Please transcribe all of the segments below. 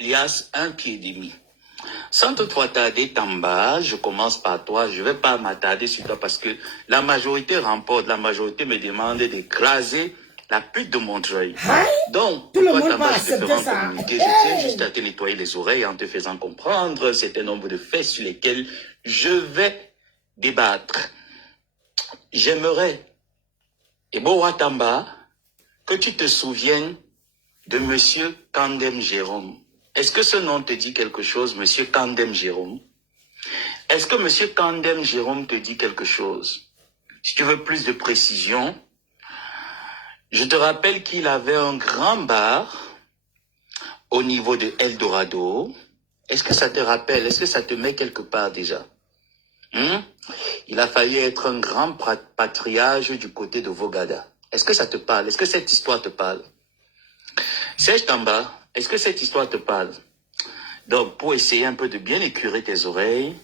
Lias, un pied et demi. Sans toutefois tarder, Tamba, je commence par toi. Je ne vais pas m'attarder sur toi parce que la majorité remporte. La majorité me demande d'écraser la pute de Montreuil. Donc, tout le toi, monde Tamba, va je te ferai accepter ça. communiquer. Je tiens juste à te nettoyer les oreilles en te faisant comprendre un certain nombre de faits sur lesquels je vais débattre. J'aimerais, Ebowa Tamba, que tu te souviennes de Monsieur Kandem Jérôme. Est-ce que ce nom te dit quelque chose, Monsieur Kandem Jérôme? Est-ce que Monsieur Kandem Jérôme te dit quelque chose? Si tu veux plus de précision, je te rappelle qu'il avait un grand bar au niveau de Eldorado. Est-ce que ça te rappelle? Est-ce que ça te met quelque part déjà? Il a fallu être un grand patriarche du côté de Vogada. Est-ce que ça te parle? Est-ce que cette histoire te parle? Serge Tamba, est-ce que cette histoire te parle? Donc, pour essayer un peu de bien écurer tes oreilles,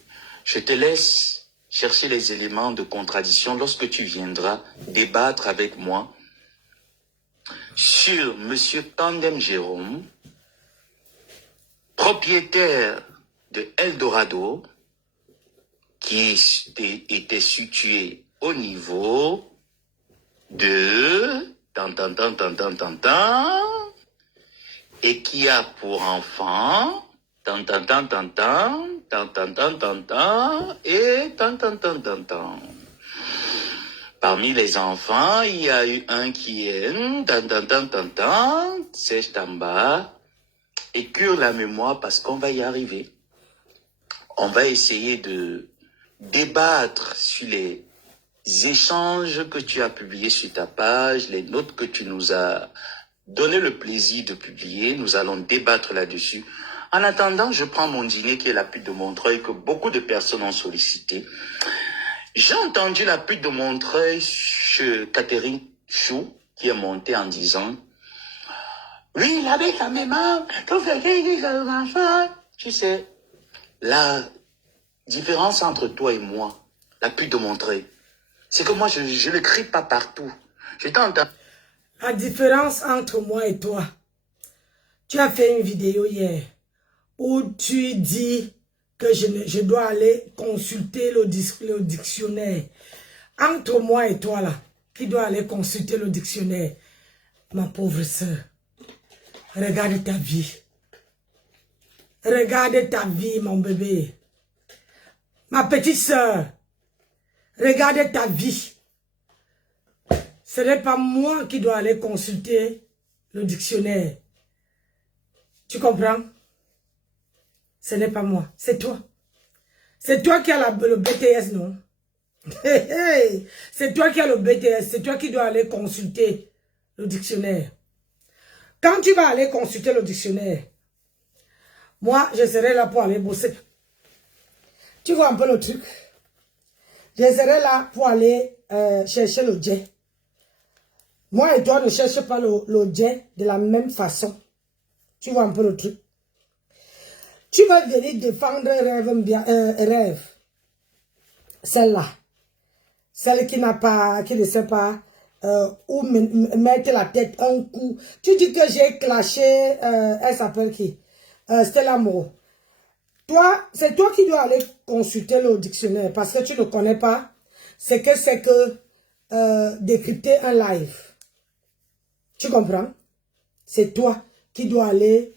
je te laisse chercher les éléments de contradiction lorsque tu viendras débattre avec moi sur Monsieur Kandem Jérôme, propriétaire de Eldorado, qui était situé au niveau de et qui a pour enfant et Parmi les enfants, il y a eu un qui est Serge Tamba. Écure la mémoire parce qu'on va y arriver. On va essayer de débattre sur les échanges que tu as publiés sur ta page, les notes que tu nous as donné le plaisir de publier. Nous allons débattre là-dessus. En attendant, je prends mon dîner qui est la pute de Montreuil que beaucoup de personnes ont sollicité. J'ai entendu la pute de Montreuil chez Catherine Chou qui est montée en disant « Oui, il avait sa mémoire, tout fait que enfant. » Tu sais, la différence entre toi et moi, la pute de Montreuil, c'est que moi, je ne le crie pas partout. Je t'entends. La différence entre moi et toi, tu as fait une vidéo hier où tu dis que je dois aller consulter le dictionnaire. Entre moi et toi là, qui doit aller consulter le dictionnaire? Ma pauvre soeur, regarde ta vie. Regarde ta vie, mon bébé. Ma petite soeur, regarde ta vie. Ce n'est pas moi qui dois aller consulter le dictionnaire. Tu comprends? Ce n'est pas moi, c'est toi. C'est toi qui as le BTS, non? C'est toi qui as le BTS, c'est toi qui dois aller consulter le dictionnaire. Quand tu vas aller consulter le dictionnaire, moi, je serai là pour aller bosser. Tu vois un peu le truc? Je serai là pour aller chercher le jet. Moi et toi ne cherchons pas le jet de la même façon. Tu vois un peu le truc? Tu vas venir défendre rêve. Celle-là. Celle qui n'a pas, qui ne sait pas où mettre la tête un coup. Tu dis que j'ai clashé, elle s'appelle qui? Stella Moreau. Toi, c'est toi qui dois aller consulter le dictionnaire parce que tu ne connais pas ce que c'est que décrypter un live. Tu comprends? C'est toi qui dois aller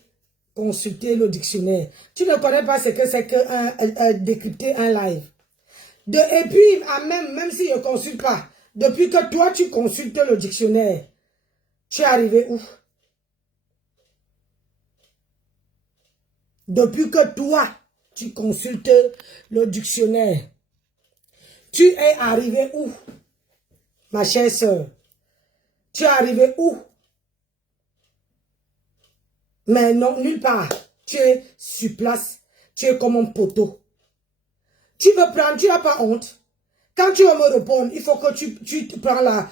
consulter le dictionnaire. Tu ne connais pas ce que c'est que décrypter un live. Et puis, même si je ne consulte pas, depuis que toi, tu consultes le dictionnaire, tu es arrivé où? Depuis que toi, tu consultes le dictionnaire, tu es arrivé où? Ma chère soeur, tu es arrivé où? Mais non, nulle part. Tu es sur place, tu es comme un poteau. Tu veux prendre, tu n'as pas honte. Quand tu vas me répondre, il faut que tu prends la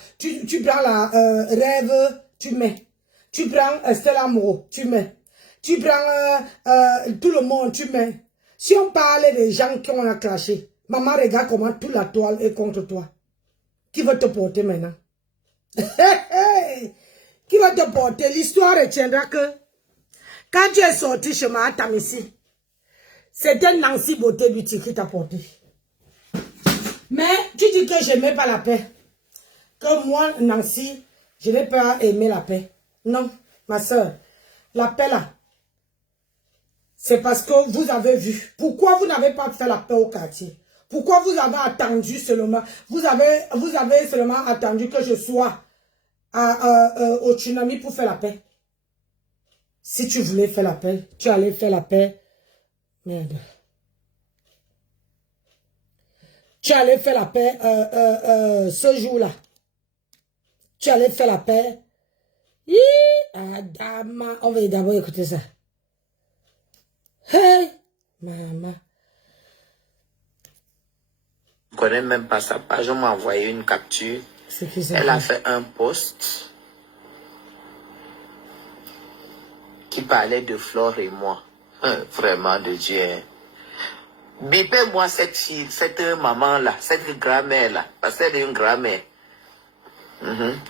rêve, tu mets. Tu prends Stella Moreau, tu mets. Tu prends tout le monde, tu mets. Si on parle des gens qui ont clashé, maman regarde comment toute la toile est contre toi. Qui va te porter maintenant? Qui va te porter? L'histoire retiendra que Quand tu es sorti chez ma tante ici, c'était Nancy Beauté Beauty qui t'a porté. Mais tu dis que je n'aimais pas la paix. Que moi, Nancy, je n'ai pas aimé la paix. Non, ma soeur. La paix là, c'est parce que vous avez vu. Pourquoi vous n'avez pas fait la paix au quartier? Pourquoi vous avez attendu seulement? Vous avez seulement attendu que je sois au tsunami pour faire la paix. Si tu voulais faire la paix, tu allais faire la paix. Merde. Tu allais faire la paix ce jour-là. Tu allais faire la paix. Adama. On va d'abord écouter ça. Hey, maman. Je ne connais même pas sa page. On m'a envoyé une capture. Elle a fait un post qui parlait de Flore et moi. Vraiment de Dieu. Bipez-moi cette fille, cette maman-là, cette grand-mère-là, parce qu'elle est une grand-mère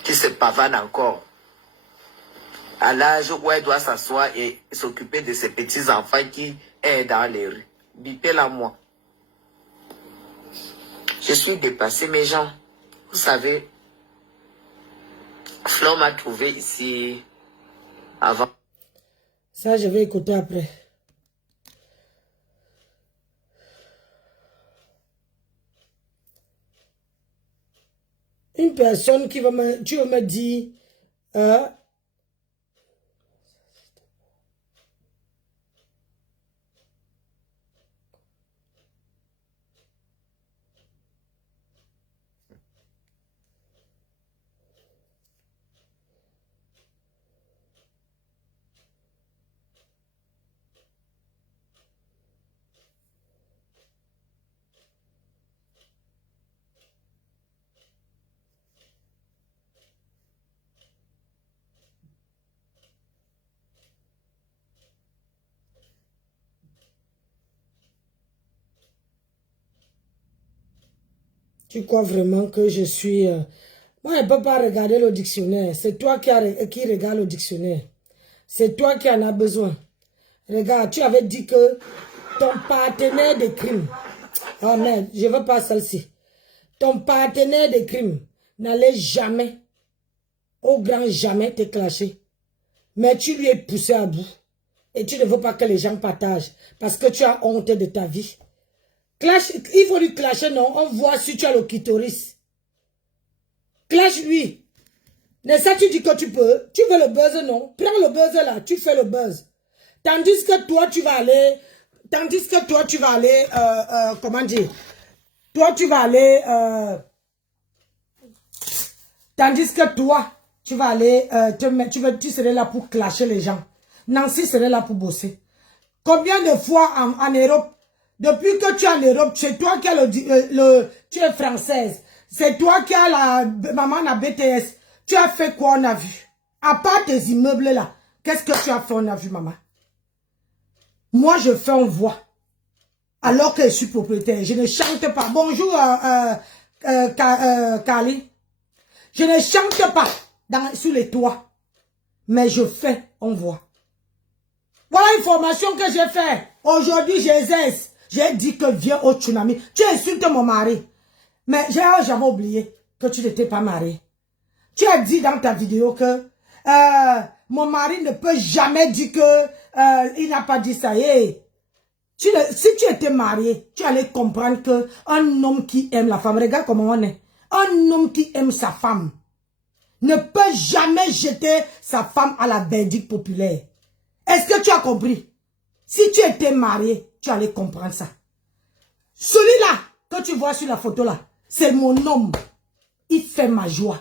qui se pavane encore. À l'âge où elle doit s'asseoir et s'occuper de ses petits-enfants qui est dans les rues. Bipez-la moi. Je suis dépassée, mes gens. Vous savez, Flo m'a trouvé ici avant. Ça, je vais écouter après. Une personne qui va me... Tu vas me dire... Tu crois vraiment que je suis... Moi, je ne peux pas regarder le dictionnaire. C'est toi qui regarde le dictionnaire. C'est toi qui en as besoin. Regarde, tu avais dit que ton partenaire de crime... Oh merde, je ne veux pas celle-ci. Ton partenaire de crime n'allait jamais, au grand jamais, te clasher. Mais tu lui es poussé à bout. Et tu ne veux pas que les gens partagent. Parce que tu as honte de ta vie. Clash, il faut lui clasher, non? On voit si tu as le clitoris. Clash lui. Mais ça, tu dis que tu peux. Tu veux le buzz, non? Prends le buzz là, tu fais le buzz. Tandis que toi, tu vas aller... comment dire? Toi, tu vas aller... tandis que toi, tu vas aller... tu serais là pour clasher les gens. Nancy serait là pour bosser. Combien de fois en Europe, depuis que tu es en Europe, c'est toi qui as tu es française. C'est toi qui as la maman la BTS. Tu as fait quoi, on a vu? À part tes immeubles là, qu'est-ce que tu as fait, on a vu, maman? Moi, je fais, on voit. Alors que je suis propriétaire. Je ne chante pas. Bonjour, Kali. Je ne chante pas sur les toits. Mais je fais, on voit. Voilà l'information que j'ai fait. Aujourd'hui, j'exerce. J'ai dit que viens au tsunami. Tu insultes mon mari. Mais j'avais oublié que tu n'étais pas marié. Tu as dit dans ta vidéo que mon mari ne peut jamais dire que il n'a pas dit ça. Hey, si tu étais marié, tu allais comprendre que un homme qui aime la femme, regarde comment on est. Un homme qui aime sa femme ne peut jamais jeter sa femme à la verdict populaire. Est-ce que tu as compris? Si tu étais marié, tu allais comprendre ça. Celui-là que tu vois sur la photo là, c'est mon homme. Il fait ma joie.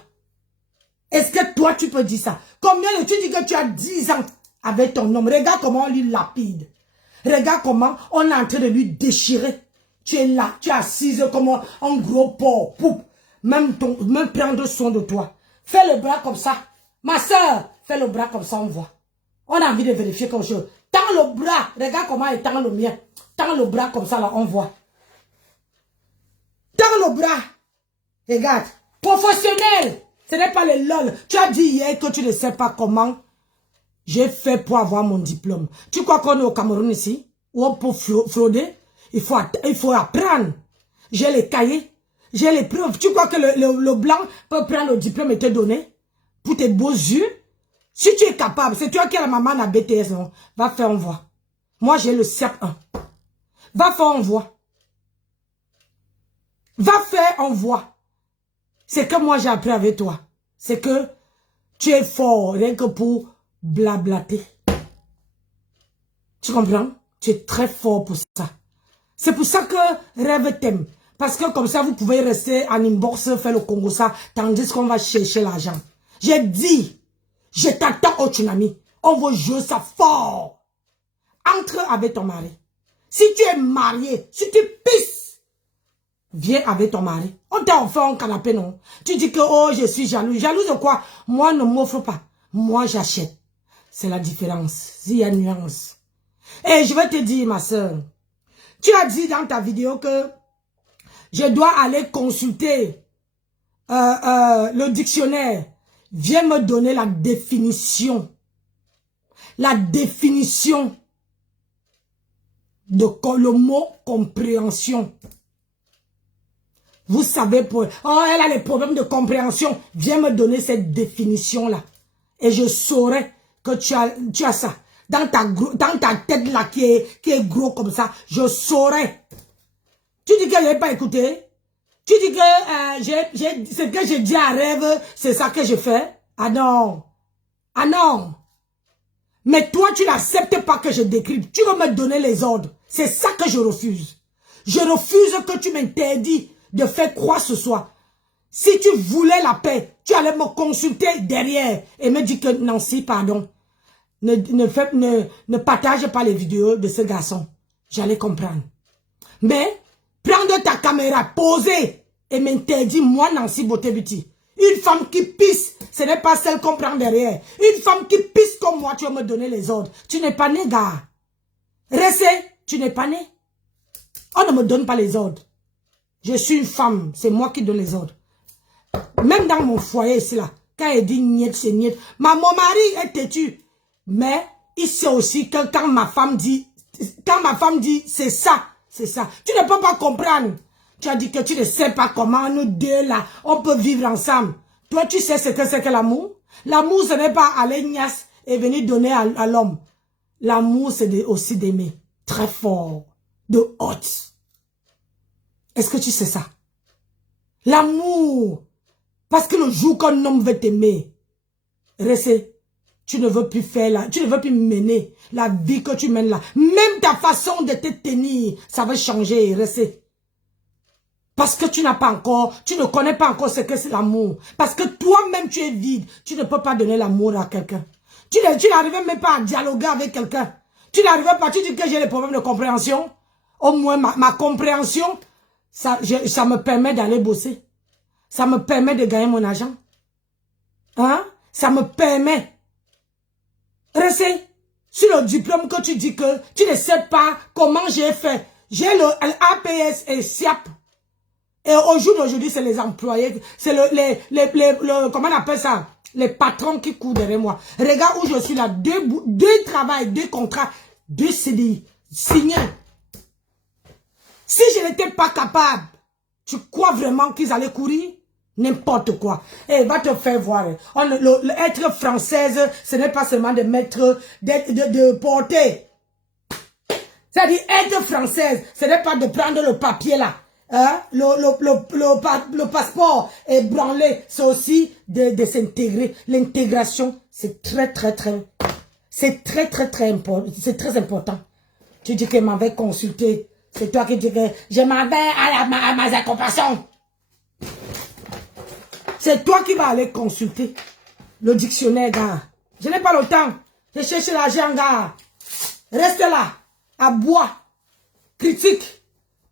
Est-ce que toi tu peux dire ça? Combien de tu dis que tu as 10 ans avec ton homme? Regarde comment on lui lapide. Regarde comment on est en train de lui déchirer. Tu es là, tu es assise comme un gros porc. Même prendre soin de toi. Fais le bras comme ça. Ma soeur, fais le bras comme ça, on voit. On a envie de vérifier quelque chose. Tends le bras. Regarde comment il tend le mien. Tends le bras comme ça, là, on voit. Tends le bras. Regarde. Professionnel. Ce n'est pas les lol. Tu as dit hier que tu ne sais pas comment j'ai fait pour avoir mon diplôme. Tu crois qu'on est au Cameroun ici? Ou pour frauder? Il faut apprendre. J'ai les cahiers. J'ai les preuves. Tu crois que le blanc peut prendre le diplôme et te donner? Pour tes beaux yeux? Si tu es capable, c'est toi qui as la maman à BTS, non? Va faire un voix. Moi, j'ai le CEP 1. Va faire un voix. Va faire un voix. C'est que moi, j'ai appris avec toi. C'est que tu es fort, rien que pour blablater. Tu comprends? Tu es très fort pour ça. C'est pour ça que Rêve t'aime. Parce que comme ça, vous pouvez rester en inbox, faire le Congo ça, tandis qu'on va chercher l'argent. J'ai dit, je t'attends au tsunami. On veut jouer ça fort. Entre avec ton mari. Si tu es marié, si tu pisses, viens avec ton mari. On t'a offert un canapé, non? Tu dis que, oh, je suis jaloux. Jaloux de quoi? Moi, ne m'offre pas. Moi, j'achète. C'est la différence. Il y a une nuance. Et je vais te dire, ma soeur, tu as dit dans ta vidéo que je dois aller consulter le dictionnaire. Viens me donner la définition. La définition de le mot compréhension. Vous savez, oh, elle a les problèmes de compréhension. Viens me donner cette définition-là. Et je saurai que tu as ça. Dans ta tête là qui est gros comme ça, je saurai. Tu dis que je n'ai pas écouté. Tu dis que ce que j'ai dit à Rêve, c'est ça que je fais. Ah non. Ah non. Mais toi, tu n'acceptes pas que je décrypte. Tu veux me donner les ordres. C'est ça que je refuse. Je refuse que tu m'interdis de faire quoi ce soit. Si tu voulais la paix, tu allais me consulter derrière et me dire que Nancy, pardon, ne partage pas les vidéos de ce garçon. J'allais comprendre. Mais, prendre ta caméra, poser et m'interdire, moi, Nancy Botebuti. Une femme qui pisse, ce n'est pas celle qu'on prend derrière. Une femme qui pisse comme moi, tu vas me donner les ordres. Tu n'es pas né, gars. Restez, tu n'es pas né. On ne me donne pas les ordres. Je suis une femme, c'est moi qui donne les ordres. Même dans mon foyer ici, là, quand elle dit niet, c'est niet. Mon mari est têtu. Mais il sait aussi que quand ma femme dit, c'est ça, c'est ça. Tu ne peux pas comprendre. Tu as dit que tu ne sais pas comment nous deux là, on peut vivre ensemble. Toi, tu sais ce que c'est que l'amour? L'amour, ce n'est pas aller niasse et venir donner à l'homme. L'amour, c'est aussi d'aimer. Très fort. De haute. Est-ce que tu sais ça? L'amour. Parce que le jour qu'un homme veut t'aimer, restez. Tu ne veux plus faire là, tu ne veux plus mener la vie que tu mènes là. Même ta façon de te tenir, ça va changer, restez. Parce que tu n'as pas encore, tu ne connais pas encore ce que c'est l'amour. Parce que toi-même tu es vide, tu ne peux pas donner l'amour à quelqu'un. Tu n'arrives même pas à dialoguer avec quelqu'un. Tu n'arrives pas, tu dis que j'ai des problèmes de compréhension. Au moins ma compréhension, ça me permet d'aller bosser. Ça me permet de gagner mon argent. Hein? Ça me permet. Restez sur le diplôme que tu dis que tu ne sais pas comment j'ai fait. J'ai le APS et SIAP. Et au jour d'aujourd'hui, c'est les employés, c'est comment on appelle ça? Les patrons qui courent derrière moi. Regarde où je suis là. Deux travails, 2 contrats, 2 CDI. Signés. Si je n'étais pas capable, tu crois vraiment qu'ils allaient courir? N'importe quoi. Et va te faire voir. Être française, ce n'est pas seulement de mettre, de porter. C'est-à-dire, être française, ce n'est pas de prendre le papier là. Hein? Le passeport est branlé. C'est aussi de s'intégrer. L'intégration, c'est très important. C'est très important. Tu dis qu'elle m'avait consulté. C'est toi qui dis que je m'en vais à ma compassion. C'est toi qui vas aller consulter le dictionnaire, gars. Je n'ai pas le temps. Je cherche l'argent, gars. Reste là. À bois. Critique.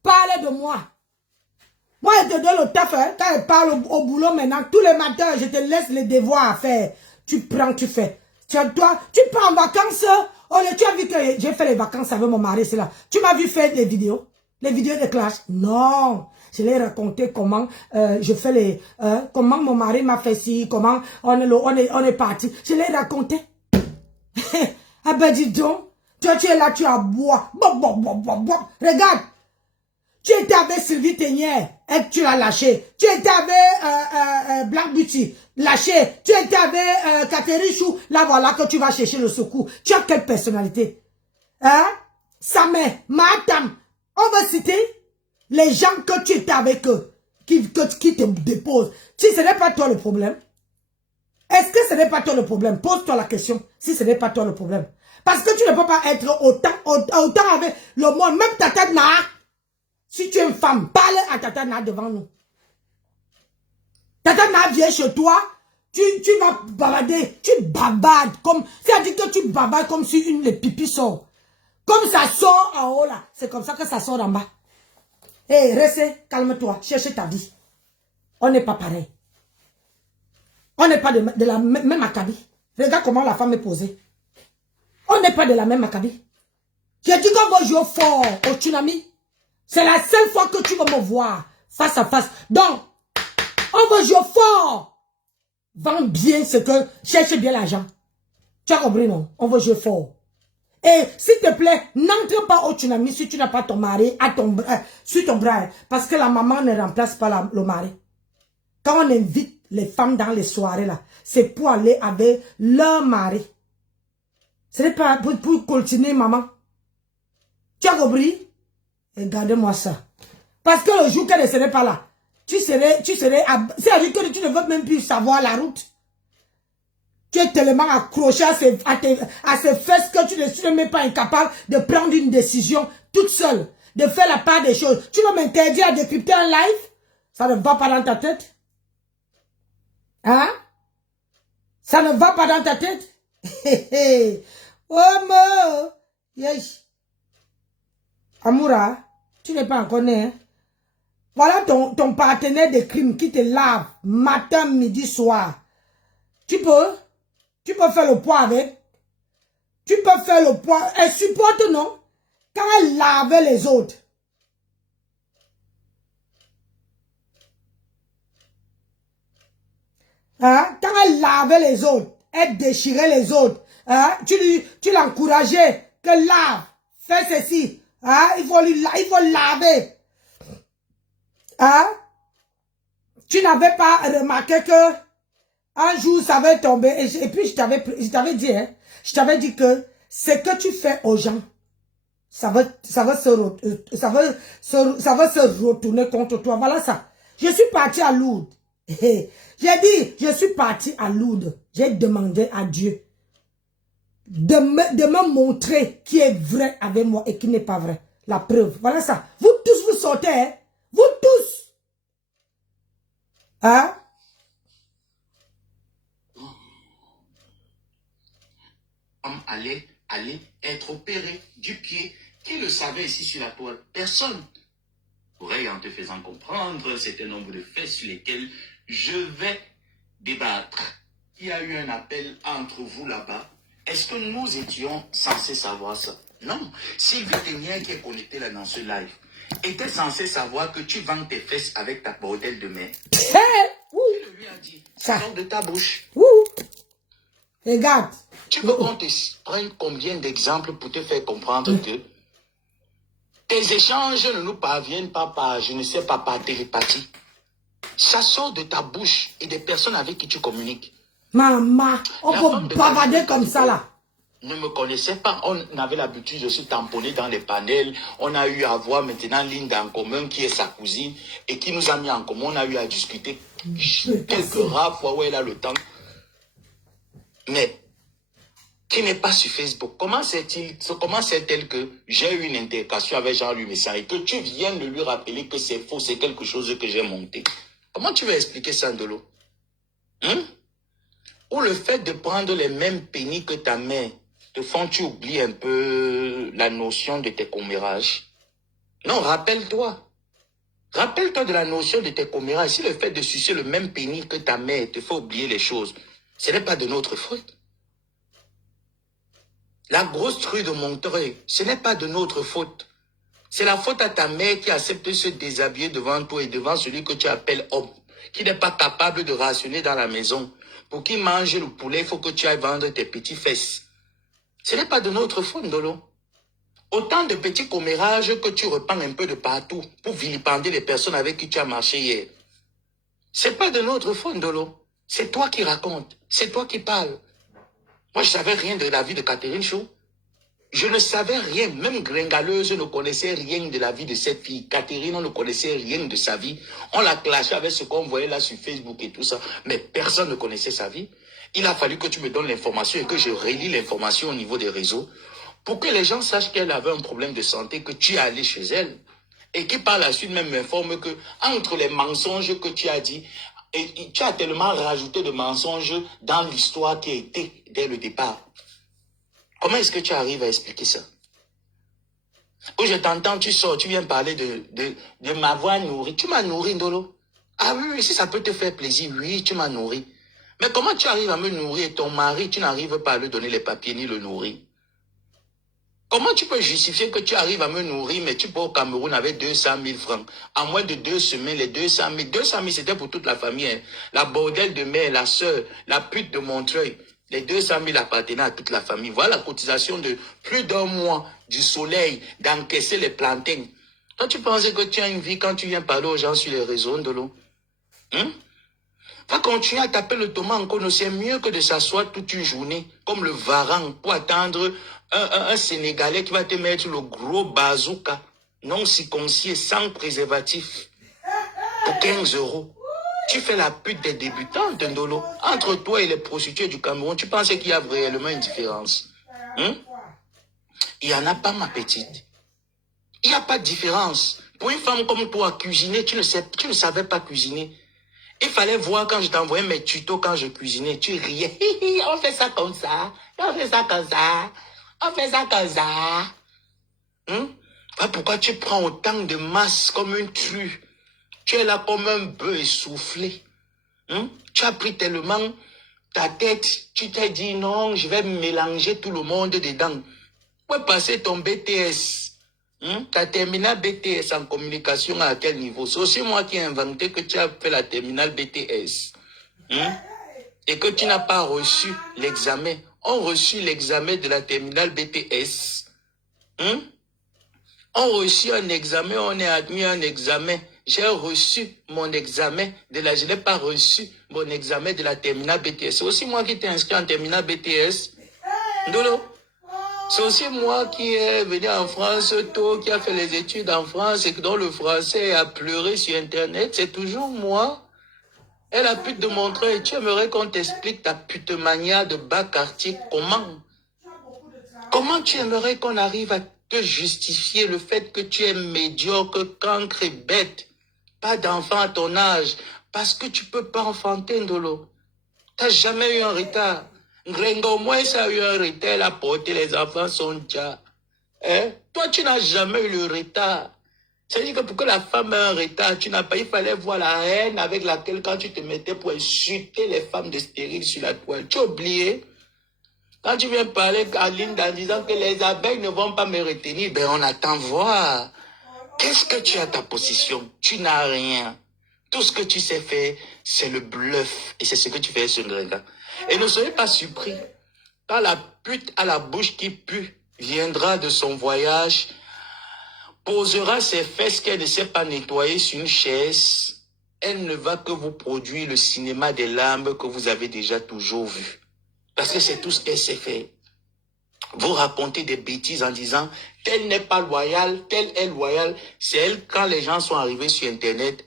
Parle de moi. Moi, je te donne le taf. Hein. Quand je parle au boulot maintenant, tous les matins, je te laisse les devoirs à faire. Tu prends, tu fais. Tu pars en vacances. Oh, tu as vu que j'ai fait les vacances avec mon mari, c'est là. Tu m'as vu faire des vidéos. Les vidéos de clash. Non. Je l'ai raconté comment je fais comment mon mari m'a fait ci, comment on est parti. Je l'ai raconté. Ah ben dis donc, toi tu es là, tu as bois. Regarde, tu étais avec Sylvie Ténière et tu l'as lâché. Tu étais avec Black Beauty, lâché. Tu étais avec Catherine Chou, là voilà que tu vas chercher le secours. Tu as quelle personnalité? Hein? Samé, Matam, on va citer les gens que tu étais avec eux, qui te déposent. Si ce n'est pas toi le problème, est-ce que ce n'est pas toi le problème? Pose-toi la question, si ce n'est pas toi le problème. Parce que tu ne peux pas être autant avec le monde, même Tata Naa. Si tu es une femme, parle à Tata Naa devant nous. Tata Naa vient chez toi, tu vas bavarder, tu bavardes comme, c'est-à-dire que tu bavardes comme si les pipis sort. Comme ça sort en haut là, c'est comme ça que ça sort en bas. Hé, reste, calme-toi, cherche ta vie. On n'est pas pareil. On n'est pas de la même acabit. Regarde comment la femme est posée. On n'est pas de la même acabit. J'ai dit qu'on va jouer fort au tsunami. C'est la seule fois que tu vas me voir face à face. Donc, on va jouer fort. Vends bien ce que... Cherche bien l'argent. Tu as compris, non? On va jouer fort. Et s'il te plaît, n'entre pas au tsunami si tu n'as pas ton mari sur ton bras. Parce que la maman ne remplace pas le mari. Quand on invite les femmes dans les soirées là, c'est pour aller avec leur mari. Ce n'est pas pour continuer, maman. Tu as compris? Regardez-moi ça. Parce que le jour qu'elle ne serait pas là, c'est-à-dire que tu ne veux même plus savoir la route. Tu es tellement accroché à ces fesses que tu ne suis même pas incapable de prendre une décision toute seule, de faire la part des choses. Tu veux m'interdire de décrypter un live? Ça ne va pas dans ta tête? Hein? Ça ne va pas dans ta tête? Oh, mon! Yes. Amoura, tu n'es pas encore né. Hein? Voilà ton partenaire de crime qui te lave matin, midi, soir. Tu peux faire le poids avec. Tu peux faire le poids. Elle supporte, non? Quand elle lavait les autres. Hein? Quand elle lavait les autres, elle déchirait les autres. Hein? Tu l'encourageais que lave, fais ceci. Hein? Il faut laver. Hein? Tu n'avais pas remarqué que un jour ça va tomber. Et puis je t'avais dit, hein, je t'avais dit que ce que tu fais aux gens, ça va se retourner contre toi. Voilà ça. Je suis parti à Lourdes. J'ai dit, je suis parti à Lourdes. J'ai demandé à Dieu de me montrer qui est vrai avec moi et qui n'est pas vrai. La preuve. Voilà ça. Vous tous, vous sortez. Hein? Vous tous. Hein? Allait être opéré du pied. Qui le savait ici sur la toile? Personne. Oreille, en te faisant comprendre, c'est un nombre de faits sur lesquels je vais débattre. Il y a eu un appel entre vous là-bas. Est-ce que nous étions censés savoir ça? Non. Sylvie Ténière qui est connectée là dans ce live était censée savoir que tu vends tes fesses avec ta bordelle de main. Tu le lui as dit. Ça sort de ta bouche. Regarde. Tu veux qu'on te prenne combien d'exemples pour te faire comprendre que tes échanges ne nous parviennent pas par, je ne sais pas, par télépathie. Ça sort de ta bouche et des personnes avec qui tu communiques. Maman, on peut bavarder comme ça là. Ne me connaissait pas, on avait l'habitude de se tamponner dans les panels. On a eu à voir maintenant Linda en commun qui est sa cousine et qui nous a mis en commun. On a eu à discuter quelques rares fois où elle a le temps. Mais qui n'est pas sur Facebook, comment sait-elle que j'ai eu une intercation avec Jean-Louis Messia et que tu viens de lui rappeler que c'est faux, c'est quelque chose que j'ai monté? Comment tu vas expliquer ça, Ndolo? Ou le fait de prendre les mêmes pénis que ta mère te font-tu oublier un peu la notion de tes commérages? Non, rappelle-toi. Rappelle-toi de la notion de tes commérages. Si le fait de sucer le même pénis que ta mère te fait oublier les choses, ce n'est pas de notre faute. La grosse truie de Montreuil, ce n'est pas de notre faute. C'est la faute à ta mère qui accepte de se déshabiller devant toi et devant celui que tu appelles homme, qui n'est pas capable de rationner dans la maison. Pour qu'il mange le poulet, il faut que tu ailles vendre tes petits fesses. Ce n'est pas de notre faute, Ndolo. Autant de petits commérages que tu repends un peu de partout pour vilipender les personnes avec qui tu as marché hier. C'est pas de notre faute, Ndolo. C'est toi qui racontes. C'est toi qui parles. Moi, je savais rien de la vie de Catherine Chou. Je ne savais rien. Même Gringaleuse ne connaissait rien de la vie de cette fille. Catherine, on ne connaissait rien de sa vie. On l'a clashé avec ce qu'on voyait là sur Facebook et tout ça. Mais personne ne connaissait sa vie. Il a fallu que tu me donnes l'information et que je relis l'information au niveau des réseaux pour que les gens sachent qu'elle avait un problème de santé, que tu es allé chez elle. Et qui par la suite même m'informe que entre les mensonges que tu as dit, et tu as tellement rajouté de mensonges dans l'histoire qui a été dès le départ. Comment est-ce que tu arrives à expliquer ça? Où je t'entends, tu sors, tu viens parler de m'avoir nourri. Tu m'as nourri, Ndolo. Ah oui, si ça peut te faire plaisir, oui, tu m'as nourri. Mais comment tu arrives à me nourrir et ton mari, tu n'arrives pas à lui donner les papiers ni le nourrir? Comment tu peux justifier que tu arrives à me nourrir, mais tu pars au Cameroun avec 200 000 francs? En moins de 2 semaines, les 200 000. 200 000, c'était pour toute la famille. Hein. La bordelle de mère, la sœur, la pute de Montreuil. Les 200 000 appartenaient à toute la famille. Voilà la cotisation de plus d'un mois du soleil, d'encaisser les plantains. Toi, tu pensais que tu as une vie quand tu viens parler aux gens sur les réseaux, Ndolo? Va continuer à taper le Thomas encore. C'est mieux que de s'asseoir toute une journée, comme le Varan, pour attendre un Sénégalais qui va te mettre le gros bazooka, non circoncis, sans préservatif, pour 15 €. Tu fais la pute des débutants, Ndolo. Entre toi et les prostituées du Cameroun, tu pensais qu'il y a réellement une différence? Il n'y en a pas, ma petite. Il n'y a pas de différence. Pour une femme comme toi, cuisiner, tu ne savais pas cuisiner. Il fallait voir quand je t'envoyais mes tutos quand je cuisinais. Tu riais. On fait ça comme ça. On fait ça comme ça. On fait ça comme ça. Pourquoi tu prends autant de masse comme une true? Tu es là comme un bœuf essoufflé. Tu as pris tellement ta tête. Tu t'es dit non, je vais mélanger tout le monde dedans. Où est passé ton BTS? Tu as terminé BTS en communication à quel niveau? C'est aussi moi qui ai inventé que tu as fait la terminale BTS. Et que tu n'as pas reçu l'examen. On reçu l'examen de la terminale BTS. On reçu un examen, on est admis à un examen. J'ai reçu mon examen je n'ai pas reçu mon examen de la terminale BTS. C'est aussi moi qui t'ai inscrit en terminale BTS. Ndolo. C'est aussi moi qui est venu en France tôt, qui a fait les études en France et dont le français a pleuré sur Internet. C'est toujours moi. Elle a pu te montrer. Tu aimerais qu'on t'explique ta putemania de bas quartier. Comment tu aimerais qu'on arrive à te justifier le fait que tu es médiocre, cancre et bête? Pas d'enfant à ton âge. Parce que tu peux pas enfanter, Ndolo. T'as jamais eu un retard. Gringo, au moins, ça a eu un retard, elle a porté, les enfants sont déjà. Toi, tu n'as jamais eu le retard. C'est-à-dire que pour que la femme ait un retard, tu n'as pas, il fallait voir la haine avec laquelle, quand tu te mettais pour insulter les femmes de stérile sur la toile. Tu as oublié? Quand tu viens parler à Linda en disant que les abeilles ne vont pas me retenir, ben on attend voir. Qu'est-ce que tu as à ta position? Tu n'as rien. Tout ce que tu sais faire, c'est le bluff. Et c'est ce que tu fais sur Gringa. Et ne soyez pas surpris. Quand la pute à la bouche qui pue viendra de son voyage, posera ses fesses qu'elle ne sait pas nettoyer sur une chaise, elle ne va que vous produire le cinéma des larmes que vous avez déjà toujours vu. Parce que c'est tout ce qu'elle sait faire. Vous racontez des bêtises en disant, tel n'est pas loyal, tel est loyal. C'est elle, quand les gens sont arrivés sur Internet,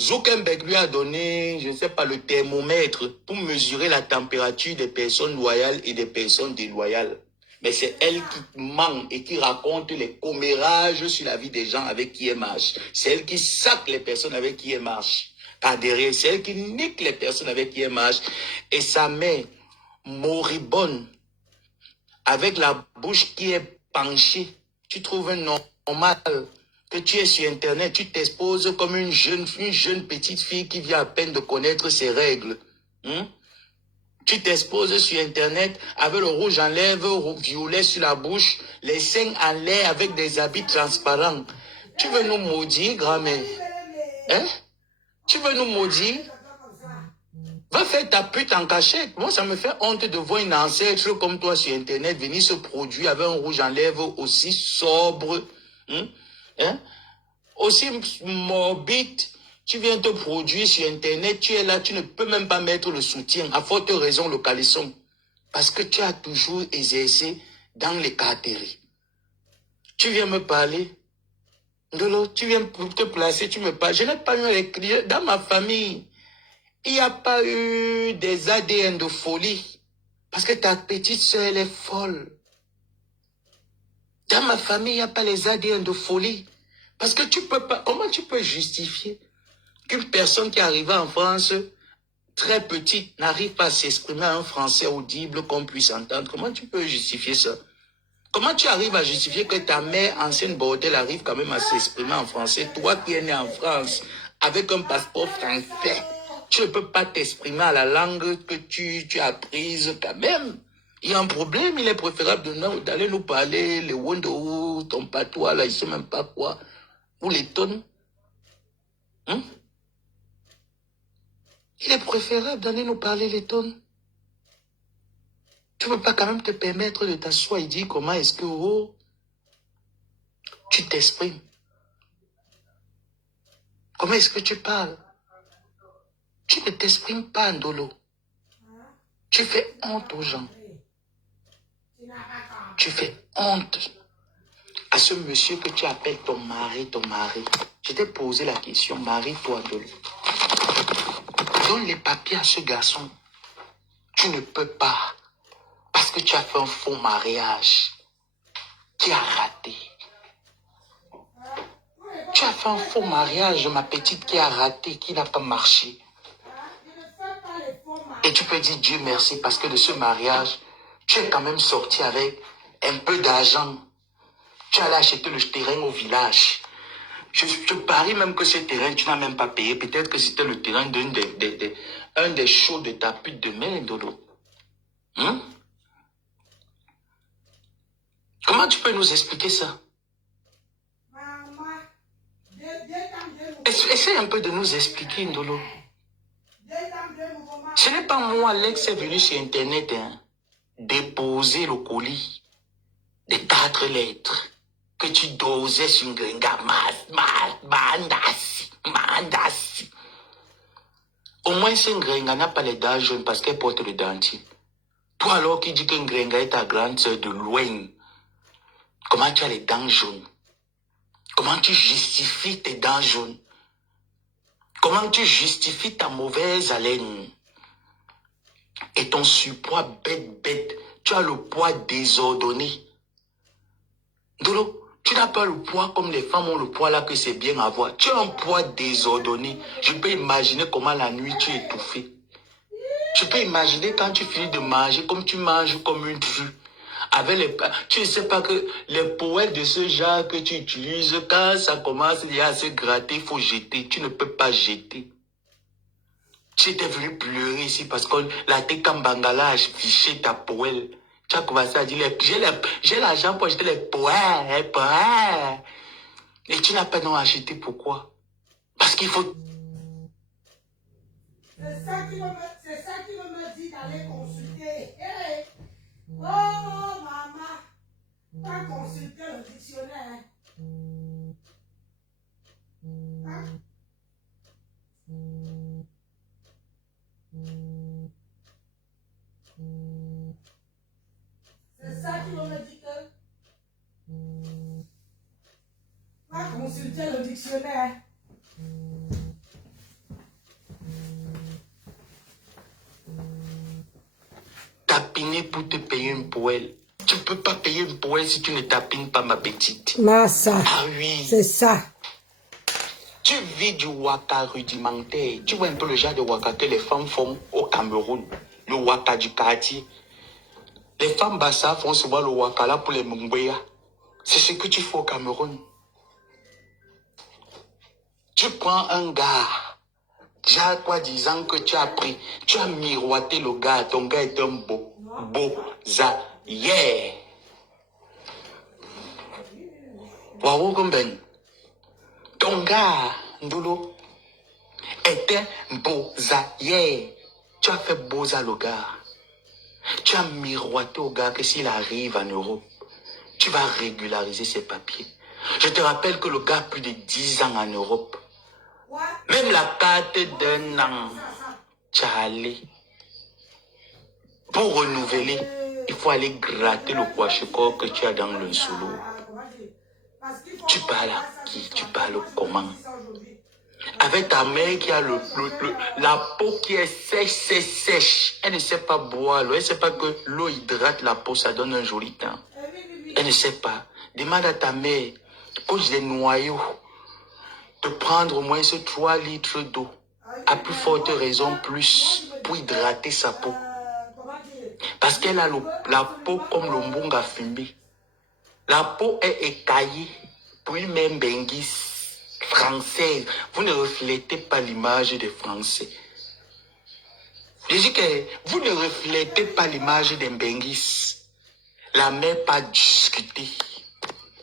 Zuckerberg lui a donné, je ne sais pas, le thermomètre pour mesurer la température des personnes loyales et des personnes déloyales. Mais c'est elle qui ment et qui raconte les commérages sur la vie des gens avec qui elle marche. C'est elle qui sac les personnes avec qui elle marche. Par derrière, c'est elle qui nique les personnes avec qui elle marche. Et sa mère, moribonde, avec la bouche qui est penchée, tu trouves un normal que tu es sur Internet, tu t'exposes comme une jeune petite fille qui vient à peine de connaître ses règles. Tu t'exposes sur Internet avec le rouge en lèvres, violet sur la bouche, les seins en l'air avec des habits transparents. Tu veux nous maudire, grand-mère? Tu veux nous maudire? Va faire ta pute en cachette. Moi, ça me fait honte de voir une ancêtre comme toi sur Internet venir se produire avec un rouge en lèvres aussi sobre, aussi morbide. Tu viens te produire sur Internet, tu es là, tu ne peux même pas mettre le soutien. À forte raison, le caleçon. Parce que tu as toujours exercé dans les cartéries. Tu viens me parler. Ndolo, tu viens pour te placer, tu me parles. Je n'ai pas eu les clients dans ma famille. Il n'y a pas eu des ADN de folie. Parce que ta petite soeur, elle est folle. Dans ma famille, il n'y a pas les ADN de folie. Parce que tu peux pas... Comment tu peux justifier qu'une personne qui arrive en France, très petite, n'arrive pas à s'exprimer en français audible qu'on puisse entendre? Comment tu peux justifier ça? Comment tu arrives à justifier que ta mère, ancienne bordel, arrive quand même à s'exprimer en français? Toi qui es né en France, avec un passeport français, tu ne peux pas t'exprimer à la langue que tu as apprise quand même. Il y a un problème, il est préférable d'aller nous parler, les Wondo, ton patois, là, ils ne savent même pas quoi. Ou les tonnes. Il est préférable d'aller nous parler les tonnes. Tu ne peux pas quand même te permettre de t'asseoir et dire comment est-ce que tu t'exprimes. Comment est-ce que tu parles? Tu ne t'exprimes pas, Ndolo. Tu fais honte aux gens. Tu fais honte à ce monsieur que tu appelles ton mari, ton mari. Je t'ai posé la question, marie-toi, Ndolo. Donne les papiers à ce garçon. Tu ne peux pas. Parce que tu as fait un faux mariage qui a raté. Tu as fait un faux mariage, ma petite, qui a raté, qui n'a pas marché. Et tu peux dire Dieu merci parce que de ce mariage, tu es quand même sorti avec un peu d'argent. Tu allais acheter le terrain au village. Je te parie même que ce terrain, tu n'as même pas payé. Peut-être que c'était le terrain d'un des shows de ta pute de mère, Ndolo. Comment tu peux nous expliquer ça? Essaye un peu de nous expliquer, Ndolo. Ce n'est pas moi, Alex est venu sur Internet, déposer le colis de 4 lettres que tu dosais sur une gringa. Mandasi. Au moins, si une gringa n'a pas les dents jaunes parce qu'elle porte le dentier. Toi alors qui dis qu'une gringa est ta grande sœur de loin, comment tu as les dents jaunes? Comment tu justifies tes dents jaunes? Comment tu justifies ta mauvaise haleine? Et ton surpoids bête, tu as le poids désordonné. Ndolo, tu n'as pas le poids comme les femmes ont le poids là que c'est bien avoir. Tu as un poids désordonné. Je peux imaginer comment la nuit tu es étouffé. Je peux imaginer quand tu finis de manger, comme tu manges comme une fille. Avec tu ne sais pas que les poètes de ce genre que tu utilises, quand ça commence déjà à se gratter, il faut jeter. Tu ne peux pas jeter. Tu étais venu pleurer ici parce que la Tekambangala a fiché ta poêle. Tu as commencé à dire, j'ai l'argent pour acheter les poêles. Et tu n'as pas non acheté, pourquoi? Parce qu'il faut... C'est ça qui veut me dire d'aller consulter. Hey. Oh, maman, pas consulter le dictionnaire. Hein? C'est ça qui veut me dire que pas consulter le dictionnaire. Tapiner pour te payer une poêle. Tu ne peux pas payer une poêle si tu ne tapines pas, ma petite. Massa. Ah oui. C'est ça. Tu vis du waka rudimentaire. Tu vois un peu le genre de waka que les femmes font au Cameroun. Le waka du quartier. Les femmes bassa font souvent le waka là pour les Mungweya. C'est ce que tu fais au Cameroun. Tu prends un gars. Déjà quoi disant que tu as pris. Tu as miroité le gars. Ton gars est un beau yeah. Waouh Gomben. Ton gars, Ndolo, est un beau yeah. Tu as fait beaux à le gars. Tu as miroité au gars que s'il arrive en Europe, tu vas régulariser ses papiers. Je te rappelle que le gars a plus de 10 ans en Europe. Même la carte d'un an, tu as allé. Pour renouveler, il faut aller gratter le kwashiko que tu as dans le solo. Tu parles à qui? Tu parles comment? Avec ta mère qui a la peau qui est sèche. Elle ne sait pas boire l'eau. Elle ne sait pas que l'eau hydrate la peau, ça donne un joli teint. Elle ne sait pas. Demande à ta mère, pose des noyaux, de prendre au moins ce 3 litres d'eau. À plus forte raison, plus, pour hydrater sa peau. Parce qu'elle a la peau comme le mbonga fumé. La peau est écaillée, puis même benguis française. Vous ne reflétez pas l'image des Français. Je dis que vous ne reflétez pas l'image des benguis. La mère pas discuté.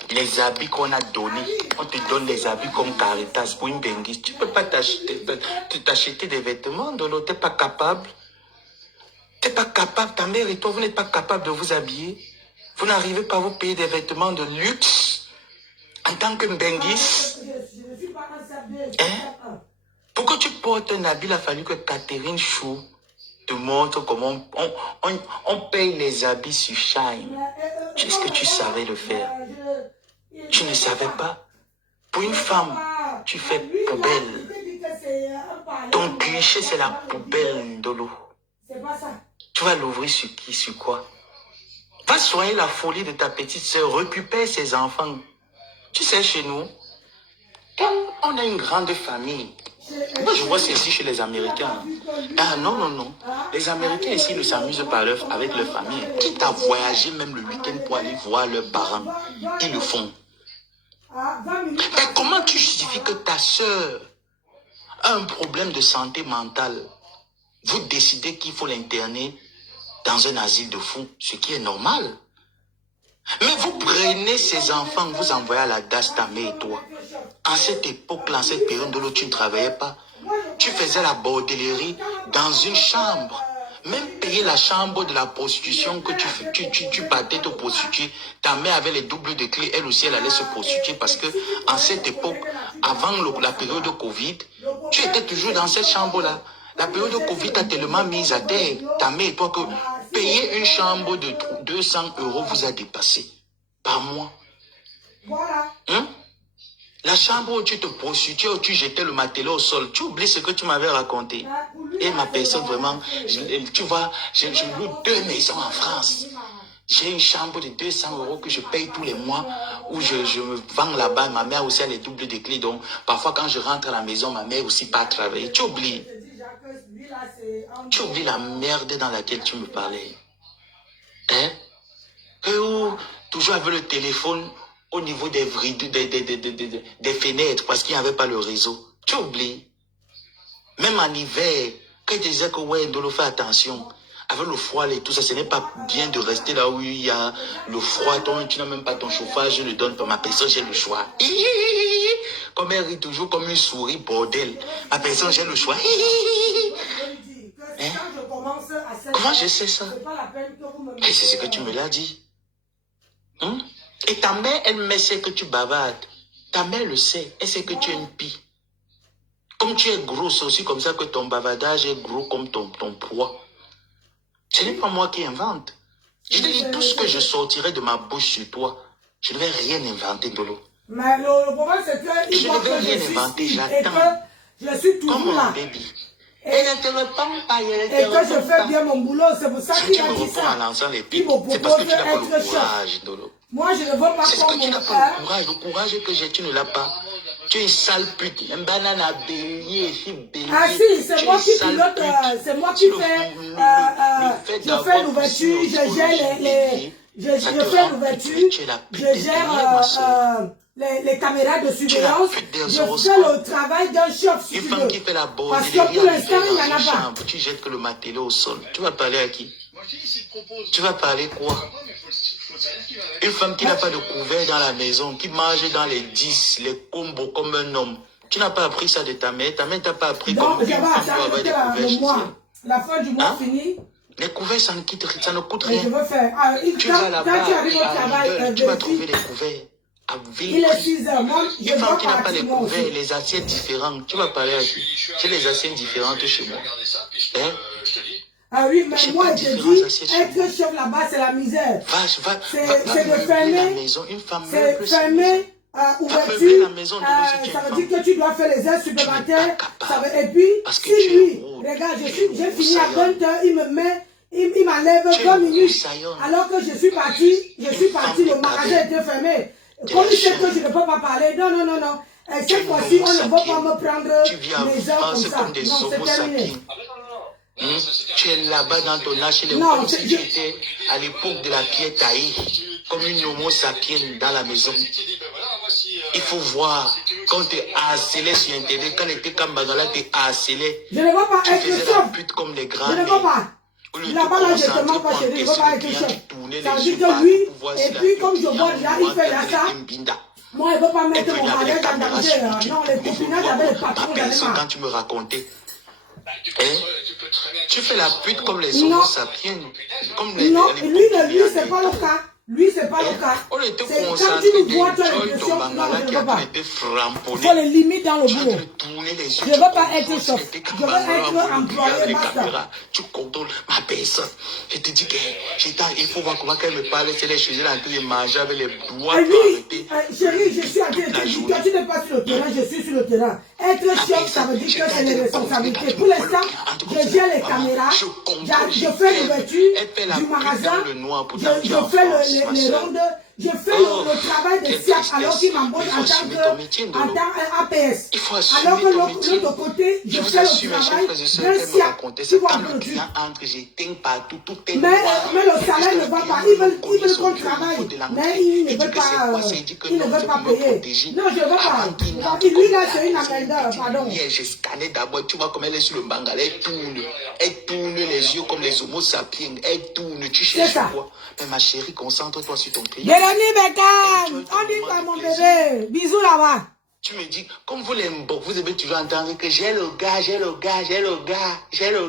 Les habits qu'on a donnés, on te donne les habits comme Caritas pour une benguis. Tu ne peux pas t'acheter des vêtements de l'autre, tu n'es pas capable. Tu n'es pas capable, ta mère et toi, vous n'êtes pas capable de vous habiller. Vous n'arrivez pas à vous payer des vêtements de luxe en tant que benguis. Hein? Pour que tu portes un habit, il a fallu que Catherine Chou te montre comment on paye les habits sur Shine. Est-ce que tu savais le faire? Tu ne savais pas? Pour une femme, tu fais poubelle. Ton cliché, c'est la poubelle de l'eau. Tu vas l'ouvrir sur qui, sur quoi? Va soigner la folie de ta petite sœur, récupère ses enfants. Tu sais, chez nous, on a une grande famille. Moi, je vois ceci chez les Américains. Ah non. Les Américains ici ne s'amusent pas avec leur famille. Quitte à voyager même le week-end pour aller voir leurs parents, ils le font. Mais comment tu justifies que ta sœur a un problème de santé mentale? Vous décidez qu'il faut l'interner dans un asile de fous, ce qui est normal. Mais vous prenez ces enfants, vous envoyez à la DAS, ta mère et toi. En cette époque-là, en cette période de l'eau, tu ne travaillais pas. Tu faisais la bordellerie dans une chambre. Même payer la chambre de la prostitution que tu partais te prostituer. Ta mère avait les doubles de clés, elle aussi, elle allait se prostituer parce que en cette époque, avant la période de Covid, tu étais toujours dans cette chambre-là. La période de Covid t'a tellement mise à terre, ta mère et toi, que payer une chambre de 200 € vous a dépassé par mois. Hein? La chambre où tu te prostituais, où tu jetais le matelas au sol, tu oublies ce que tu m'avais raconté. Et ma personne, vraiment, tu vois, je loue 2 maisons en France. J'ai une chambre de 200 € que je paye tous les mois, où je me vends là-bas. Ma mère aussi a les doubles de clés. Donc, parfois, quand je rentre à la maison, ma mère aussi part travailler. Tu oublies. Tu oublies la merde dans laquelle tu me parlais. Hein? Et où, toujours avec le téléphone au niveau des fenêtres, parce qu'il n'y avait pas le réseau. Tu oublies. Même en hiver, quand je disais que ouais, Ndolo, fais attention. Avec le froid et tout ça, ce n'est pas bien de rester là où il y a le froid. Tu n'as même pas ton chauffage, je le donne pour ma personne, j'ai le choix. Comme elle rit toujours comme une souris, bordel. Ma personne, j'ai le choix. Hein? Comment je sais ça? Et c'est ce que tu me l'as dit. Hein? Et ta mère, elle sait que tu bavardes. Ta mère le sait. Elle sait que tu es une pie. Comme tu es gros, c'est aussi comme ça que ton bavardage est gros comme ton poids. Ce n'est pas moi qui invente. Je te dis tout ce que je sortirai de ma bouche sur toi. Je ne vais rien inventer de l'eau. Mais le problème, c'est que je ne vais rien inventer, j'attends. Je suis toujours comme là. un bébé. Elle ne te répond pas, Et que je fais bien mon boulot, c'est pour ça qu'il a dit ça. C'est parce que tu n'as pas le courage, Dolo. Moi, je ne veux pas c'est que tu n'as pas le courage. Le courage que j'ai, tu ne l'as pas. Tu es une sale pute. Un banane à bélier, bélier. Ah si, c'est moi qui pilote, c'est moi qui fais, je fais l'ouverture, je gère je fais l'ouverture, je gère les caméras de surveillance, je fais le travail d'un chef, si tu veux. Parce que pour l'instant, il n'y en a pas. Tu jettes que le matelas au sol. Tu vas parler à qui? Tu vas parler quoi? Une femme qui n'a pas de couvert dans la maison, qui mange dans les 10, les combos comme un homme. Tu n'as pas appris ça de ta mère. Ta mère t'a pas appris comment tu peux avoir des couverts chez elle. La fin du mois finie. Les couverts, ça ne coûte Mais rien. je veux faire. Tu vas là-bas, quand tu arrives au travail, tu vas trouver les couverts. Il est 6 heures. Moi, je Une femme dois qui n'a pas les partir moi couverts, aussi. les assiettes différentes. Tu vas parler à qui? J'ai les assiettes différentes chez moi. Hein? Ah oui, mais J'ai moi, pas je te différents dis, assiettes chez être chef là-bas, c'est la misère. Va C'est meubler de fermer, la maison. Une femme c'est meuble sa maison. fermer, meubler ouverture, la maison de l'eau si tu es ça veut une dire que tu dois faire les heures supplémentaires. capable. Et puis, Parce que si tu es lui, rude. regarde, Tu es j'ai rude, fini à saillant. 20h, il me met, il m'enlève Tu es 20 rude, minutes. saillant. Alors que je suis parti, femme le magasin était fermé. Tu Comme es il sait jeune. que je ne peux pas parler, non. Et Tu es cette fois-ci, homo on ne va sapiens. pas me prendre Tu vis en mes heures France comme ça. comme des Non, c'est homo terminé. sapiens. Tu es là-bas dans ton âge, Non, comme si tu étais à l'époque de la pierre taillée, comme une homo sapiens dans la maison. Il faut voir, quand tu es harcelé sur Internet, quand tu comme Bagala, tu es harcelé. Je ne vais pas Tu être faisais la chef. pute comme les Je grands. ne veux pas. Là-bas, là, je te mens pas, chérie, je ne veux pas être chef. Ça veut dire que lui, et puis comme je vois déjà, il fait là ça. Moi, je ne veux pas mettre mon mariage en danger. Non, les copinages avec les patrons, j'en ai marre. Quand tu me racontais, tu fais la pute comme les homo sapiens. Non, lui, c'est pas le cas. Lui, c'est pas le cas. On était C'est quand concentrés tu nous vois, tu as d'enjoy l'impression ton que non, Bangala je qui ne veux a pas. tout été framponné. Il faut les limites dans le Tu boulot. as tourné les yeux. Je ne veux pas être chef. Je veux être employé, basta. Tu contrôles ma personne. Je te dis que il faut voir comment elle me parle. C'est les choses, elle est en train de manger avec les doigts. Et lui, chérie, je suis en train de te dire, quand tu n'es pas sur le terrain, je suis sur le terrain. Être chef, ça veut dire que c'est les responsabilités. Pour l'instant, je gère les caméras, je fais l'ouverture du magasin, je fais les rondes, je fais le travail de SIAC alors qu'il m'embauche en tant qu'APS. Alors que l'autre côté, je fais le travail de SIAC. Tu vois un peu le truc. Mais le salaire ne va pas. Ils veulent qu'on travaille. Mais ils ne veulent pas payer. Non, je ne veux pas. Lui là, c'est une amendeur, pardon. J'ai scanné d'abord, tu vois comme elle est sur le Bangala, elle tourne les yeux comme les homo sapiens, elle tourne, tu cherches quoi? Mais ma chérie, concentre-toi sur ton client. Véronique Beckham, on dit pas mon bébé. Bisous là-bas. Tu me dis, comme vous les mbok, vous avez toujours entendu que j'ai le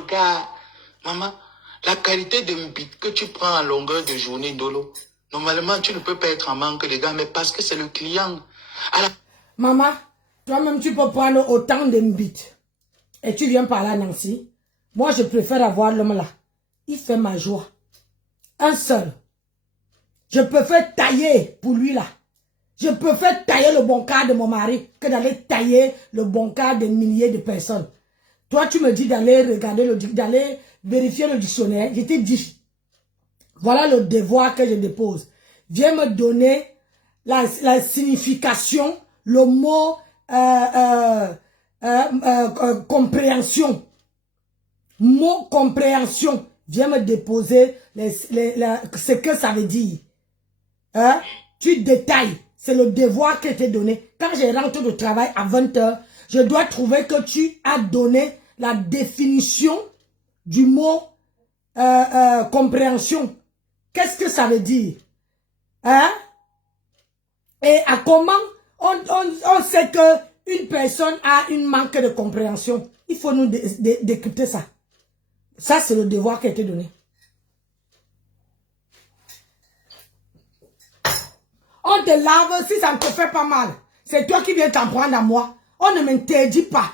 gars. Maman, la qualité de mbit que tu prends en longueur de journée, Dolo, normalement, tu ne peux pas être en manque de gars, mais parce que c'est le client. Maman, toi-même, tu peux prendre autant de mbit. Et tu viens parler à Nancy. Moi, je préfère avoir l'homme là. Il fait ma joie. Un seul. Je préfère tailler pour lui là. Je préfère tailler le bon cas de mon mari que d'aller tailler le bon cas de milliers de personnes. Toi, tu me dis d'aller regarder d'aller vérifier le dictionnaire. Je t'ai dit, voilà le devoir que je dépose. Viens me donner la signification, le mot compréhension. Mot compréhension. Viens me déposer ce que ça veut dire. Hein? Tu détailles. C'est le devoir qui t'est donné. Quand je rentre de travail à 20h, je dois trouver que tu as donné la définition du mot compréhension. Qu'est-ce que ça veut dire? Hein? Et à comment on sait que une personne a une manque de compréhension? Il faut nous décrypter ça. Ça, c'est le devoir qui a été donné. On te lave si ça ne te fait pas mal. C'est toi qui viens t'en prendre à moi. On ne m'interdit pas.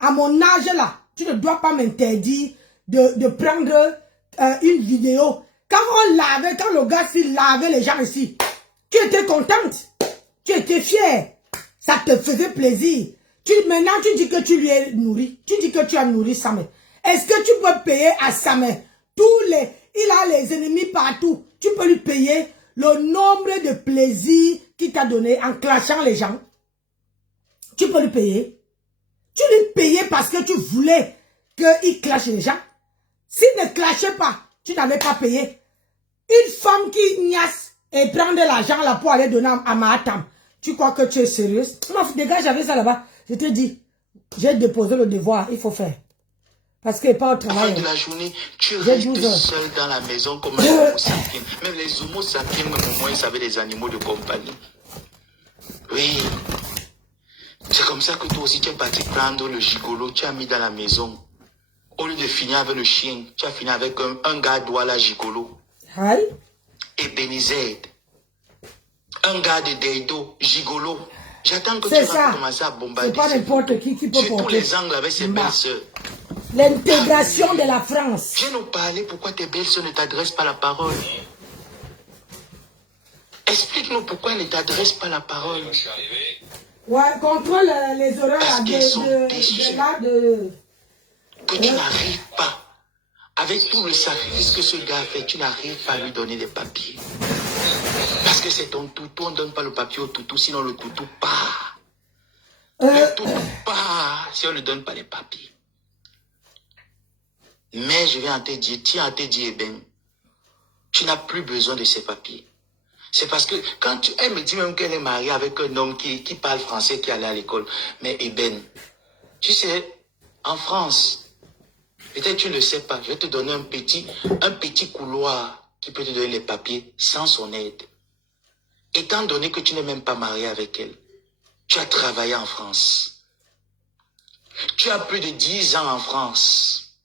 À mon âge là, tu ne dois pas m'interdire de prendre une vidéo. Quand on lavait, quand le gars s'il lavait les gens ici, tu étais contente. Tu étais fière. Ça te faisait plaisir. Maintenant, tu dis que tu lui as nourri. Tu dis que tu as nourri sa mère. Est-ce que tu peux payer à sa mère? Il a les ennemis partout. Tu peux lui payer le nombre de plaisirs qu'il t'a donné en clashant les gens. Tu peux lui payer. Tu lui payais parce que tu voulais qu'il clash les gens. S'il ne clashait pas, tu n'avais pas payé. Une femme qui niasse et prend de l'argent là pour aller donner à Mahatam. Tu crois que tu es sérieuse? Non, dégage, j'avais ça là-bas. Je te dis, j'ai déposé le devoir, il faut faire. Parce qu'il n'est pas au travail. À la fin de la journée, tu restes seul dans la maison comme un homo sapiens. Même les homo sapiens, même au moins, ils avaient des animaux de compagnie. Oui. C'est comme ça que toi aussi, tu es parti prendre le gigolo, tu as mis dans la maison. Au lieu de finir avec le chien, tu as fini avec un gars douala gigolo. Aïe. Et Benized. Un gars de Deido, gigolo. J'attends que tu C'est vas ça. commencer à bombarder. C'est pas n'importe qui peut surtout porter. les Angles avec ses belles-sœurs. L'intégration de la France. Viens nous parler pourquoi tes belles-sœurs ne t'adressent pas la parole. Explique-nous pourquoi elles ne t'adressent pas la parole. Ouais, contrôle les horaires Parce de qu'ils sont déçus. Que tu Ouais. n'arrives pas. Avec tout le sacrifice que ce gars a fait, tu n'arrives pas à lui donner des papiers. Parce que c'est ton toutou, on ne donne pas le papier au toutou, sinon le toutou part. Le toutou part si on ne donne pas les papiers. Mais je viens à te dire, tiens à te dire, Eben, tu n'as plus besoin de ces papiers. C'est parce que quand elle me dit même qu'elle est mariée avec un homme qui parle français, qui allait à l'école. Mais Eben, tu sais, en France, peut-être tu ne le sais pas, je vais te donner un petit couloir qui peut te donner les papiers sans son aide. Étant donné que tu n'es même pas marié avec elle, tu as travaillé en France. Tu as plus de 10 ans en France.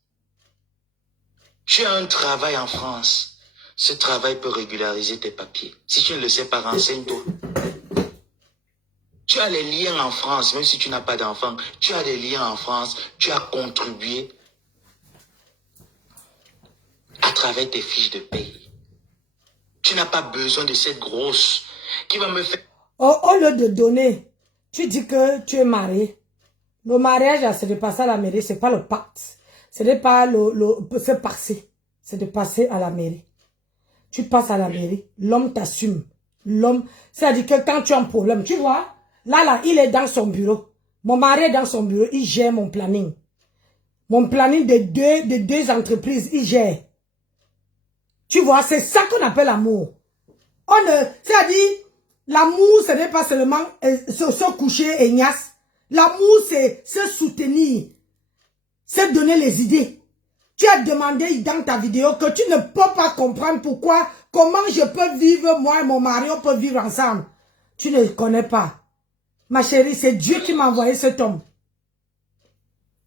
Tu as un travail en France. Ce travail peut régulariser tes papiers. Si tu ne le sais pas, renseigne-toi. Tu as les liens en France, même si tu n'as pas d'enfant. Tu as des liens en France. Tu as contribué à travers tes fiches de paye. Tu n'as pas besoin de cette grosse qui va me faire... Au lieu de donner, tu dis que tu es marié. Le mariage, c'est de passer à la mairie, c'est pas le pacte. Ce n'est pas c'est passer. C'est de passer à la mairie. Tu passes à la mairie, l'homme t'assume. L'homme, c'est-à-dire que quand tu as un problème, tu vois, là, il est dans son bureau. Mon mari est dans son bureau, il gère mon planning. Mon planning de deux entreprises, il gère. Tu vois, c'est ça qu'on appelle l'amour. C'est-à-dire, l'amour, ce n'est pas seulement se coucher et niasse. L'amour, c'est se soutenir. C'est donner les idées. Tu as demandé dans ta vidéo que tu ne peux pas comprendre comment je peux vivre, moi et mon mari, on peut vivre ensemble. Tu ne connais pas. Ma chérie, c'est Dieu qui m'a envoyé cet homme.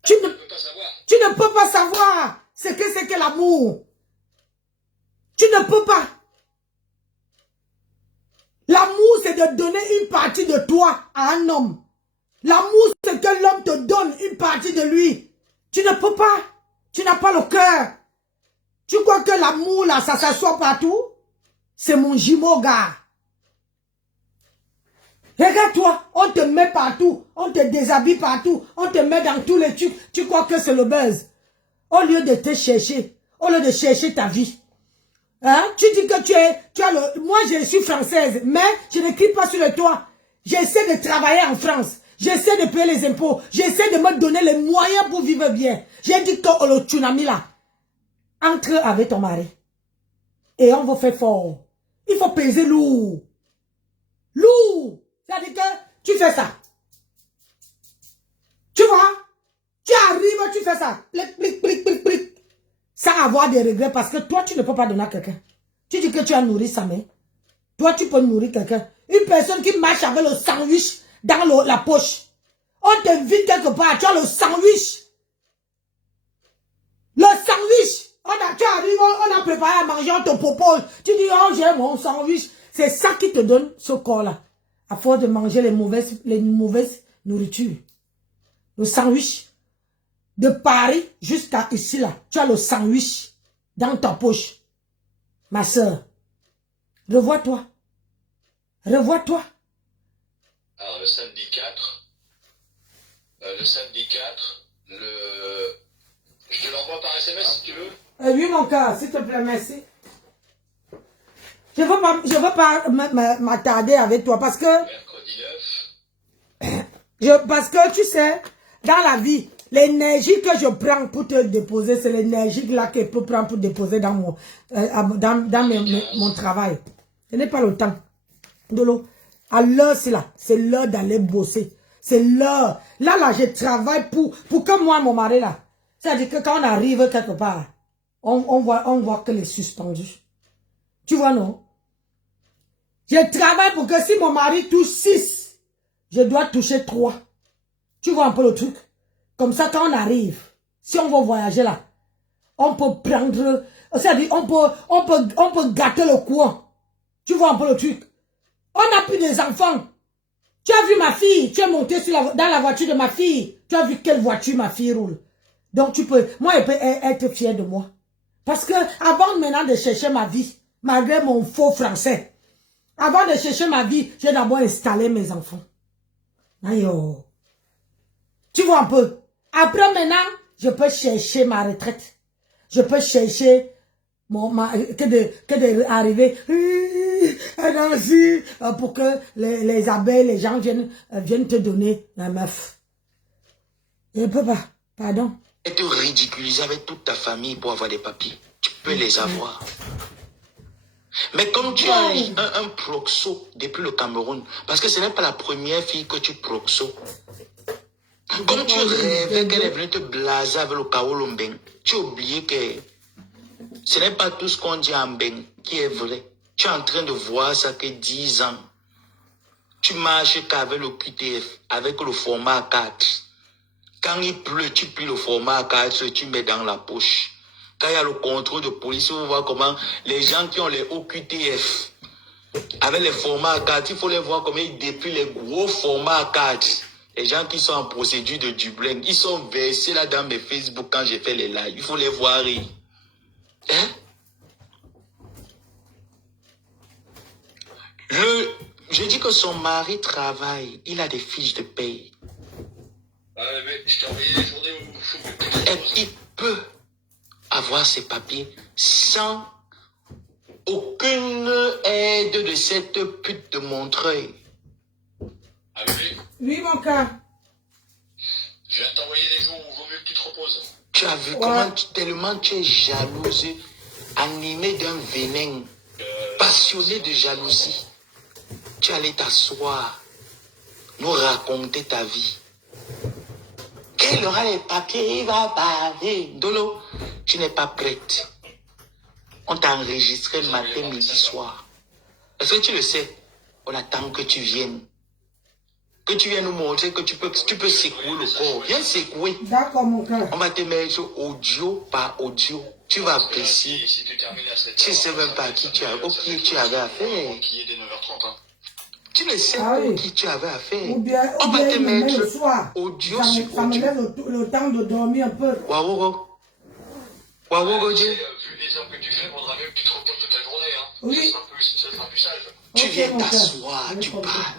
Tu ne peux pas savoir ce que c'est que l'amour. Tu ne peux pas. L'amour, c'est de donner une partie de toi à un homme. L'amour, c'est que l'homme te donne une partie de lui. Tu ne peux pas. Tu n'as pas le cœur. Tu crois que l'amour, là, ça s'assoit partout? C'est mon jumeau, gars. Regarde-toi, on te met partout. On te déshabille partout. On te met dans tous les trucs. Tu crois que c'est le buzz. Au lieu de te chercher. Au lieu de chercher ta vie. Hein? Tu dis que tu as le... Moi, je suis française, mais je ne crie pas sur le toit. J'essaie de travailler en France. J'essaie de payer les impôts. J'essaie de me donner les moyens pour vivre bien. J'ai dit que le tsunami là, entre avec ton mari. Et on va faire fort. Il faut peser lourd. Lourd. C'est-à-dire que tu fais ça. Tu vois? Tu arrives, tu fais ça. Plic, plic, plic, plic, plic. Sans avoir des regrets parce que toi, tu ne peux pas donner à quelqu'un. Tu dis que tu as nourri sa mère. Toi, tu peux nourrir quelqu'un. Une personne qui marche avec le sandwich dans la poche. On t'invite quelque part, tu as le sandwich. Le sandwich. Tu arrives, on a préparé à manger, on te propose. Tu dis, oh, j'ai mon sandwich. C'est ça qui te donne ce corps-là. À force de manger les mauvaises nourritures. Le sandwich. De Paris jusqu'à ici, là. Tu as le sandwich dans ta poche. Ma soeur. Revois-toi. Revois-toi. Alors, le samedi 4, je te l'envoie par SMS si tu veux. Oui, mon cœur, s'il te plaît, merci. Je veux pas m'attarder avec toi parce que... Mercredi 9. Parce que, tu sais, dans la vie, l'énergie que je prends pour te déposer, c'est l'énergie là que je peux prendre pour déposer dans mon travail. Je n'ai pas le temps. De l'eau. À l'heure, c'est l'heure d'aller bosser. C'est l'heure. Là, je travaille pour que moi, mon mari, là. C'est-à-dire que quand on arrive quelque part, on voit que les suspendus. Tu vois, non? Je travaille pour que si mon mari touche 6, je dois toucher 3. Tu vois un peu le truc? Comme ça, quand on arrive, Si on va voyager là, on peut prendre, c'est-à-dire on peut gâter le coin. Tu vois un peu le truc. On n'a plus des enfants. Tu as vu ma fille, tu es monté dans la voiture de ma fille. Tu as vu quelle voiture ma fille roule. Donc tu peux, moi elle peut être fière de moi. Parce que avant maintenant de chercher ma vie, malgré mon faux français, avant de chercher ma vie, j'ai d'abord installé mes enfants. Aïe. Tu vois un peu. Après maintenant, je peux chercher ma retraite. Je peux chercher que de arriver pour que les abeilles, les gens viennent te donner la meuf. Je ne peux pas. Pardon. Et te ridiculiser avec toute ta famille pour avoir des papiers. Tu peux les avoir. Mais comme tu as un proxo depuis le Cameroun, parce que ce n'est pas la première fille que tu proxo. Comme tu rêvais qu'elle est venue te blaser avec le Kaolo Mbeng, tu as oublié que ce n'est pas tout ce qu'on dit en Mbeng qui est vrai. Tu es en train de voir ça que 10 ans. Tu marches qu'avec le QTF, avec le format 4. Quand il pleut, tu plies le format 4, tu mets dans la poche. Quand il y a le contrôle de police, on voit comment les gens qui ont les OQTF, avec les formats 4, il faut les voir comment ils déplient les gros formats 4. Les gens qui sont en procédure de Dublin, ils sont versés là dans mes Facebook quand j'ai fait les lives. Il faut les voir rire. Hein? Je dis que son mari travaille, il a des fiches de paye. Et il peut avoir ses papiers sans aucune aide de cette pute de Montreuil. Oui, mon cas. Je viens de t'envoyer les jours où il vaut mieux que tu te reposes. Tu as vu comment tellement tu es jalouse, animée d'un venin, passionnée de jalousie. Tu allais t'asseoir, nous raconter ta vie. Quel aura les papiers, il va parler. Dolo, tu n'es pas prête. On t'a enregistré le matin, midi, soir. Est-ce que tu le sais? On attend que tu viennes. Que tu viennes nous montrer que tu peux secouer le corps. Viens secouer. D'accord, mon cœur. On va te mettre audio par audio. Tu vas apprécier. Si tu termines à 7h, Tu ne sais même pas à qui tu avais affaire. qui est dès 9h30. Hein. Tu ne sais Ah pas oui. qui tu avais affaire. Ou bien On va te il me met le mettre soir. audio Ça sur me audio. laisse le temps de dormir un peu. Waouh, waouh, Dieu. Vu les heures que tu fais, vaudra mieux que tu te reposes toute la journée. Hein. Oui. Ça sera plus sage. Tu Ok, viens mon cœur. t'asseoir, J'ai tu compris. parles.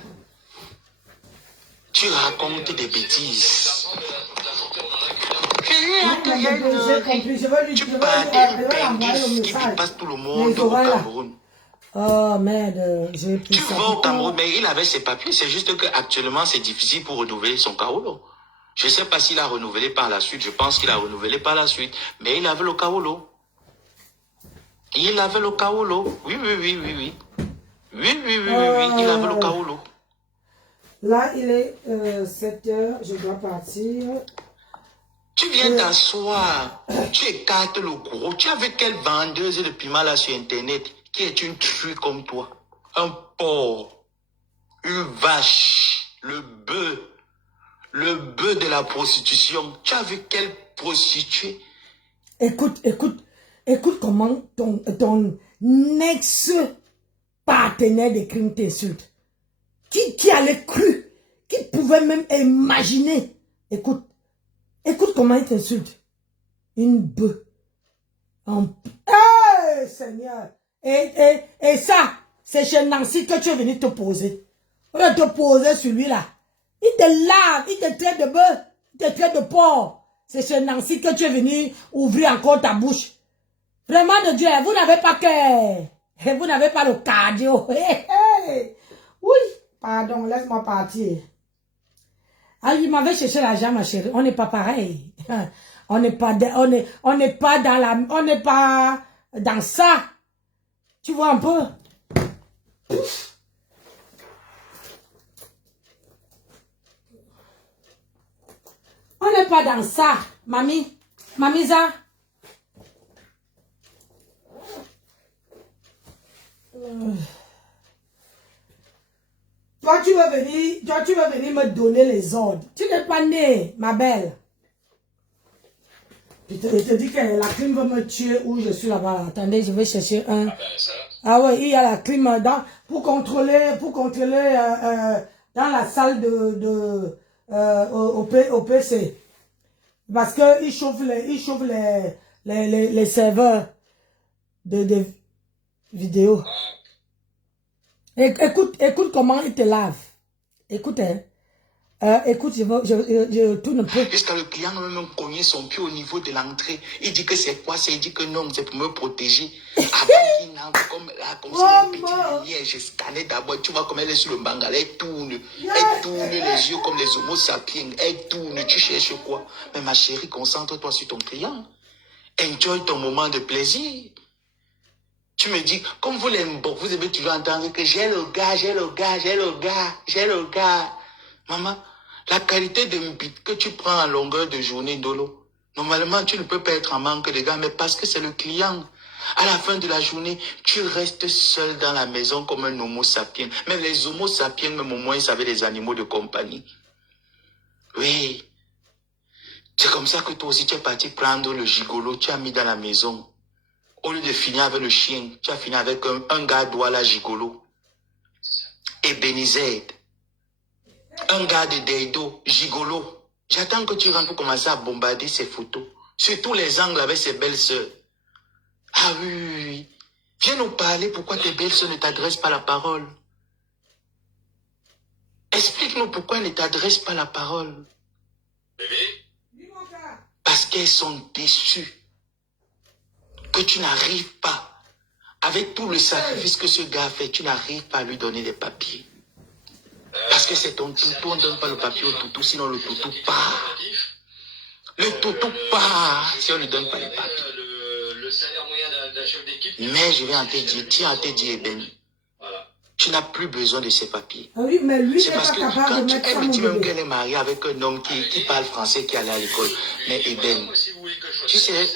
Tu racontes des bêtises. J'ai compris. Je vais lui Tu dire. parles Elle d'une va l'envoyer le pinguise qui message. dépasse tout le monde Les au oreilles, là. Cameroun. Oh merde, j'ai pris Tu ça. vas au Cameroun, mais il avait ses papiers. C'est juste qu'actuellement, c'est difficile pour renouveler son Kaolo. Je ne sais pas s'il a renouvelé par la suite. Je pense qu'il a renouvelé par la suite. Mais il avait le Kaolo. Il avait le Kaolo. Oui. Oui. Il avait le Kaolo. Là, il est 7 heures. Je dois partir. Tu viens t'asseoir, tu écartes le gros. Tu as vu quelle vendeuse de piment là sur Internet qui est une truie comme toi? Un porc, une vache, le bœuf de la prostitution. Tu as vu quelle prostituée? Écoute comment ton ex-partenaire de crime t'insulte. Qui allait cru? Qui pouvait même imaginer? Écoute comment il t'insulte. Une bœuf. Hey, Seigneur. Et ça, c'est chez Nancy que tu es venu te poser. On va te poser sur lui là. Il te lave, il te traite de bœuf, il te traite de porc. C'est chez Nancy que tu es venu ouvrir encore ta bouche. Vraiment de Dieu, vous n'avez pas cœur. Vous n'avez pas le cardio. Oui, pardon, laisse-moi partir. Ah, il m'avait cherché l'argent, ma chérie. On n'est pas pareil. On n'est pas dans ça. Tu vois un peu? On n'est pas dans ça, mamie. Mamisa. Toi, tu veux venir me donner les ordres. Tu n'es pas née, ma belle. Je te dis que la clim va me tuer où je suis là-bas. Attendez, je vais chercher un. Ah ben ça. Ah ouais, il y a la clim pour contrôler dans la salle au PC. Parce que il chauffe les serveurs de vidéo. Écoute comment il te lave. Écoute, hein. Écoute, je tourne un peu. Jusqu'à le client même cogné son pied au niveau de l'entrée. Il dit que c'est quoi? Il dit que non, c'est pour me protéger. Avant qu'il n'entre comme s'il y a une petite lumière, j'ai scanné d'abord. Tu vois comme elle est sur le bangal, elle tourne les yeux comme les homo sapiens. Elle tourne, tu cherches quoi? Mais ma chérie, concentre-toi sur ton client. Enjoy ton moment de plaisir. Tu me dis, comme vous les bon, vous aimez toujours entendre que j'ai le gars. Maman, la qualité de bit que tu prends en longueur de journée, Dolo, normalement, tu ne peux pas être en manque de gars, mais parce que c'est le client. À la fin de la journée, tu restes seul dans la maison comme un homo sapiens. Même les homo sapiens, même au moins, ils savaient des animaux de compagnie. Oui. C'est comme ça que toi aussi, tu es parti prendre le gigolo, tu as mis dans la maison. Au lieu de finir avec le chien, tu as fini avec un gars douala gigolo. Ebenezer. Un gars de Deido, gigolo. J'attends que tu rentres pour commencer à bombarder ces photos. Sur tous les angles avec ses belles-sœurs. Ah oui. Viens nous parler pourquoi tes belles-sœurs ne t'adressent pas la parole. Explique-nous pourquoi elles ne t'adressent pas la parole. Bébé? Parce qu'elles sont déçues. Que tu n'arrives pas. Avec tout le sacrifice que ce gars fait, tu n'arrives pas à lui donner des papiers. Parce que c'est ton toutou, on ne donne pas le papier au toutou, sinon le toutou part. Le toutou part, si on ne lui donne pas les papiers. Le salaire moyen d'un chef d'équipe. Mais je vais en te dire, tiens, en te dire, Ben, Voilà. tu n'as plus besoin de ces papiers. Ah oui, mais lui, il C'est n'est parce pas que capable quand de tu mettre ça, me mon dis même bébé. qu'elle est mariée avec un homme qui parle français, qui allait à l'école. Mais Eben, tu sais,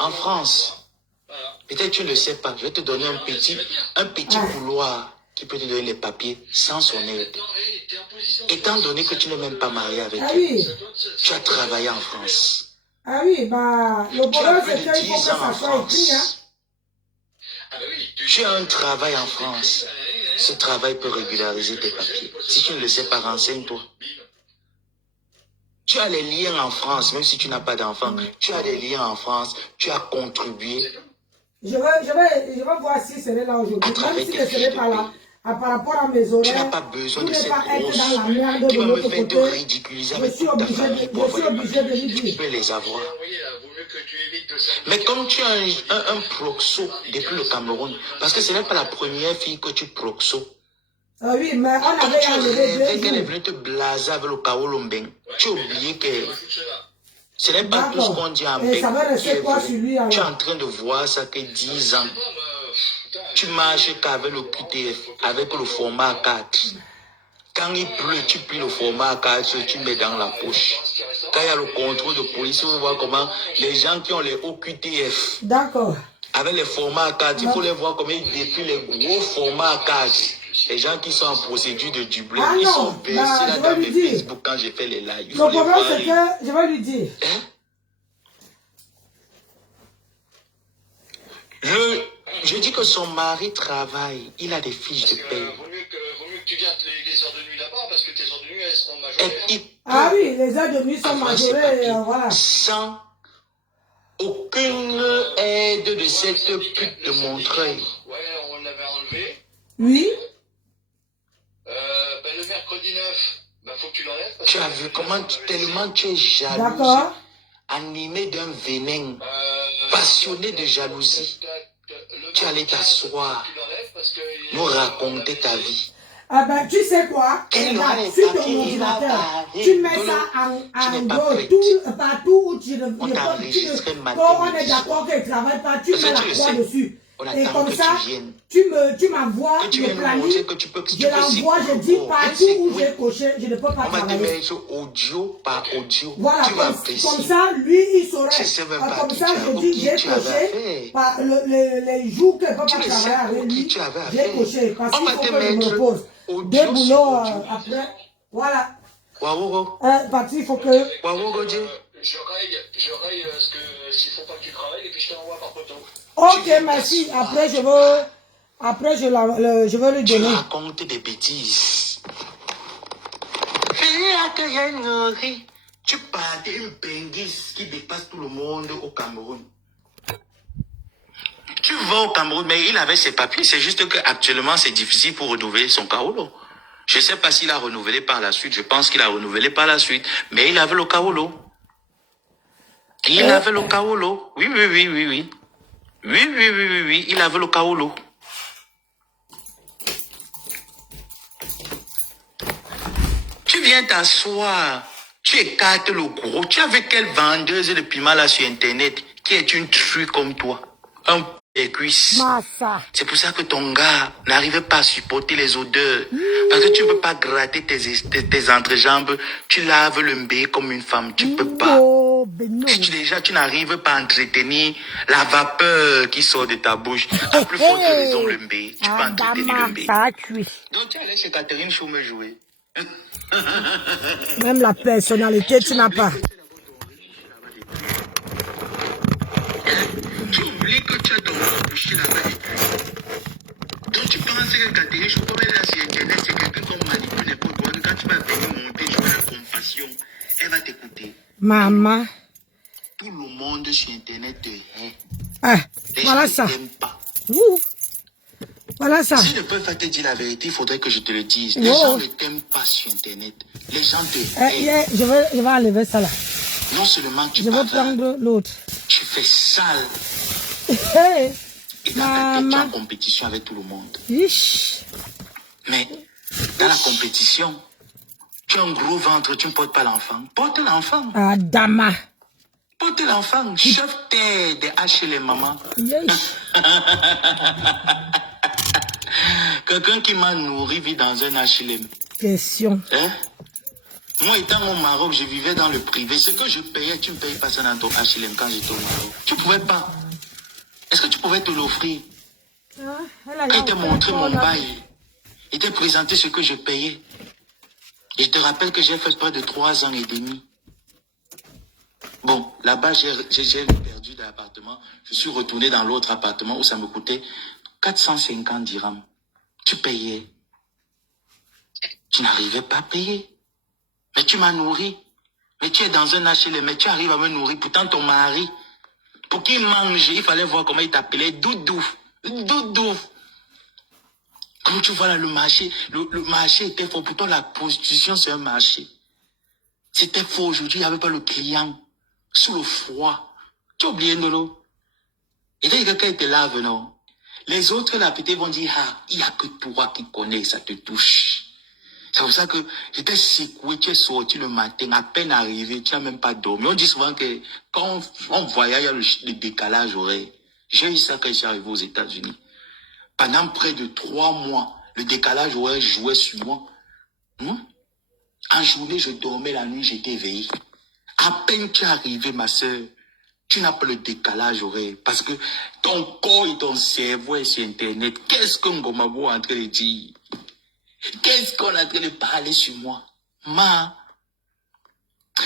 en France, peut-être tu ne le sais pas, je vais te donner un petit couloir qui peut te donner les papiers sans son aide. Étant donné que tu n'es même pas marié avec Ah elle, oui. tu as travaillé en France. Ah oui, bah, le Tu as problème, plus c'est de qu'il faut que 10 ans en ça soit écrit, hein. France. Tu as un travail en France. Ce travail peut régulariser tes papiers. Si tu ne le sais pas, renseigne-toi. Tu as les liens en France, même si tu n'as pas d'enfant. Tu as des liens en France. Tu as contribué. Je vais voir si c'est là aujourd'hui. À travers Même si tes ne fiches serait de pas là, paye. par rapport à mes Tu horaires, n'as pas besoin pour de ne cette pas être grosse dans la merde qui de va me l'autre faire te côté. ridiculiser Je avec suis toute ta obligé famille pour avoir les de papiers. lui Tu dire. peux les avoir. Mais comme tu as un proxo depuis le Cameroun, parce que ce n'est pas la première fille que tu proxo. Ah oui, mais on Comme avait tu enlevé rêvais 2 qu'elle est jours. venue te blaser avec le Kaolombeng, tu as oublié que ce n'est pas tout ce qu'on dit en Et ça va bec qui rester est quoi vrai. sur lui Tu es alors? en train de voir ça que 10 ans. Tu marches qu'avec le QTF, avec le format A4. Quand il pleut, tu plies le format A4, tu mets dans la poche. Quand il y a le contrôle de police, vous voyez comment les gens qui ont les OQTF, D'accord. avec les formats A4, il faut les voir comment ils déplient les gros formats A4. Les gens qui sont en procédure de Dublin, Ah ils non, sont versés là je dans vais mes lui dire. Facebook quand j'ai fait les lives. Il Le faut les problème, voir. c'est que je vais lui dire. Hein? Je dis que son mari travaille, il a des fiches de paie. Vaut mieux que tu gardes les heures de nuit là-bas parce que tes heures de nuit elles seront Et majorées. il Ah peut oui, les heures de nuit sont avoir ses majorées, papiers voilà. sans aucune aide de cette pute de Montreuil. Ouais, on l'avait enlevé. Oui. Le mercredi 9, faut que tu l'enlèves. Tu as vu comment tellement tu es jalouse, D'accord. animé d'un venin, passionné de jalousie. Tu allais t'asseoir, nous raconter ta vie. Ah ben, tu sais quoi? Quel Regarde, aura les sur ton papiers, ordinateur, il va tu mets parler. ça Tu en n'es pas gros, prête. partout où tu ne On t'a enregistré matin, quand on est midi, d'accord qu'elle ne travaille pas, tu Parce que mets tu la le croix sais. dessus. On Et attend comme que ça, tu viennes. tu m'envoies Que tu le viennes nous planning, montrer que tu peux, je l'envoie, je dis partout où j'ai coché, je ne peux pas On va te travailler. mettre audio par audio. Voilà, Tu vas comme apprécier. ça, lui, il saurait. Tu sais même pas Comme qui ça, tu as- je au dis, qui j'ai tu avais coché, affaire. par les jours qu'elle ne peut Tu pas ne sais travailler pour avec qui lui, tu avais j'ai affaire. coché, parce On qu'il va faut te que je me mettre repose. audio Deux sur boulots audio. après, voilà. Waouh, Parce qu'il faut que... waouh, Dieu. je raye s'il faut pas que tu travailles et puis je t'envoie par photo. Ok, merci. Après, je veux lui Tu donner. racontes des bêtises. Tu parles d'une benguise qui dépasse tout le monde au Cameroun. Tu vas au Cameroun, mais il avait ses papiers. C'est juste qu'actuellement, c'est difficile pour renouveler son Kaolo. Je ne sais pas s'il a renouvelé par la suite. Je pense qu'il a renouvelé par la suite. Mais il avait le Kaolo. Il avait le Kaolo. Oui. Oui. Il avait le Kaolo. Tu viens t'asseoir. Tu écartes le gros. Tu as vu quelle vendeuse de piment là sur Internet qui est une truie comme toi. Un des cuisses. Massa. C'est pour ça que ton gars n'arrivait pas à supporter les odeurs. Parce que tu ne peux pas gratter tes entrejambes. Tu laves le mbé comme une femme. Tu ne peux pas. Oh, Beno. Si tu n'arrives pas à entretenir la vapeur qui sort de ta bouche, à plus forte raison le mbé. Tu peux entretenir le mbé. Ça a tué. Donc tu allais chez Catherine Chou me jouer. Même la personnalité, tu n'as pas. Tu oublies que tu as ton bouché là-bas. Donc tu penses que Catherine Chou, comme elle est là sur Internet, c'est quelqu'un qu'on manipule n'importe quoi. Quand tu vas venir monter, tu as la compassion. Elle va t'écouter. Maman. Tout le monde sur Internet te hait. Ah, Les voilà gens ça. ne t'aiment pas. Ouh. Voilà ça. Si ne peuvent pas te dire la vérité, il faudrait que je te le dise. Les gens ne t'aiment pas sur Internet. Les gens te haïssent. Je vais enlever ça là. Non seulement tu Je vais bavardes, prendre l'autre. tu fais sale. Hey. Et dans ta tête, tu es en Maman. compétition avec tout le monde. Ish. Mais dans la compétition, tu as un gros ventre, tu ne portes pas l'enfant. Porte l'enfant. Adama. Porte l'enfant. Chauffe-tes des haches les mamans. Yes. Quelqu'un qui m'a nourri vit dans un HLM. Question. Hein? Moi, étant au Maroc, je vivais dans le privé. Ce que je payais, tu ne payes pas ça dans ton HLM quand j'étais au Maroc. Tu ne pouvais pas. Est-ce que tu pouvais te l'offrir? Quand il t'a montré mon bail, il t'a présenté ce que je payais. Et je te rappelle que j'ai fait près de 3 ans et demi. Bon, là-bas, j'ai perdu d'appartement. Je suis retourné dans l'autre appartement où ça me coûtait 450 dirhams. Tu payais. Tu n'arrivais pas à payer. Mais tu m'as nourri. Mais tu es dans un HLM, mais tu arrives à me nourrir. Pourtant, ton mari, pour qu'il mange, il fallait voir comment il t'appelait. Doudou. Doudou. Comme tu vois là, le marché était faux. Pourtant, la prostitution, c'est un marché. C'était faux aujourd'hui, il n'y avait pas le client. Sous le froid. Tu as oublié, Nolo? Et là, il y a quelqu'un qui te lave, non? Les autres, là, peut-être vont dire, ah, il n'y a que toi qui connais, ça te touche. C'est pour ça que j'étais secoué, tu es sorti le matin, à peine arrivé, tu n'as même pas dormi. On dit souvent que quand on voyage, il y a le décalage horaire. J'ai eu ça quand je suis arrivé aux États-Unis. Pendant près de 3 mois, le décalage horaire jouait sur moi. En journée, je dormais, la nuit, j'étais éveillé. À peine tu es arrivé, ma soeur, tu n'as pas le décalage horaire. Parce que ton corps et ton cerveau est sur Internet. Qu'est-ce que Ngomabo est en train de dire? Qu'est-ce qu'on est en train de parler sur moi?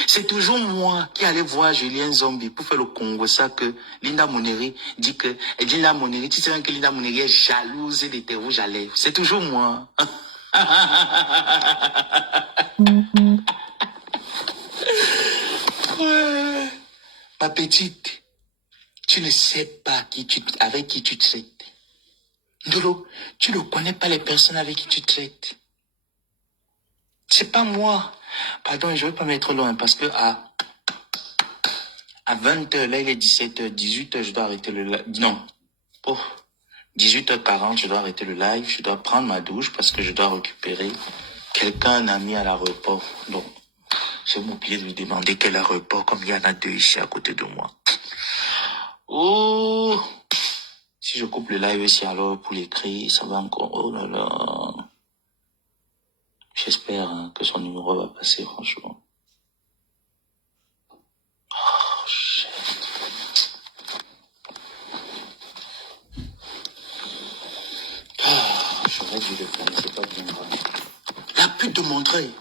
C'est toujours moi qui allais voir Julien Zombie pour faire le Congo, ça que Linda Moneri dit que... Linda Moneri, tu sais que Linda Moneri est jalouse des terres rouges à lèvres. C'est toujours moi. Ouais. Ma petite, tu ne sais pas avec qui tu traites. Ndolo, tu ne connais pas les personnes avec qui tu traites. C'est pas moi. Pardon, je ne vais pas mettre loin parce que à 20h, là il est 17h, 18h, je dois arrêter le live. Non. Oh, 18h40, je dois arrêter le live. Je dois prendre ma douche parce que je dois récupérer quelqu'un, un ami à l'aéroport. Donc, j'ai oublié de lui demander quel aéroport, comme il y en a 2 ici à côté de moi. Oh, si je coupe le live ici alors pour l'écrit, ça va encore. Oh là là. J'espère que son numéro va passer, franchement. Oh, shit. J'aurais dû le faire, mais c'est pas bien grave. La pute de Montreuil.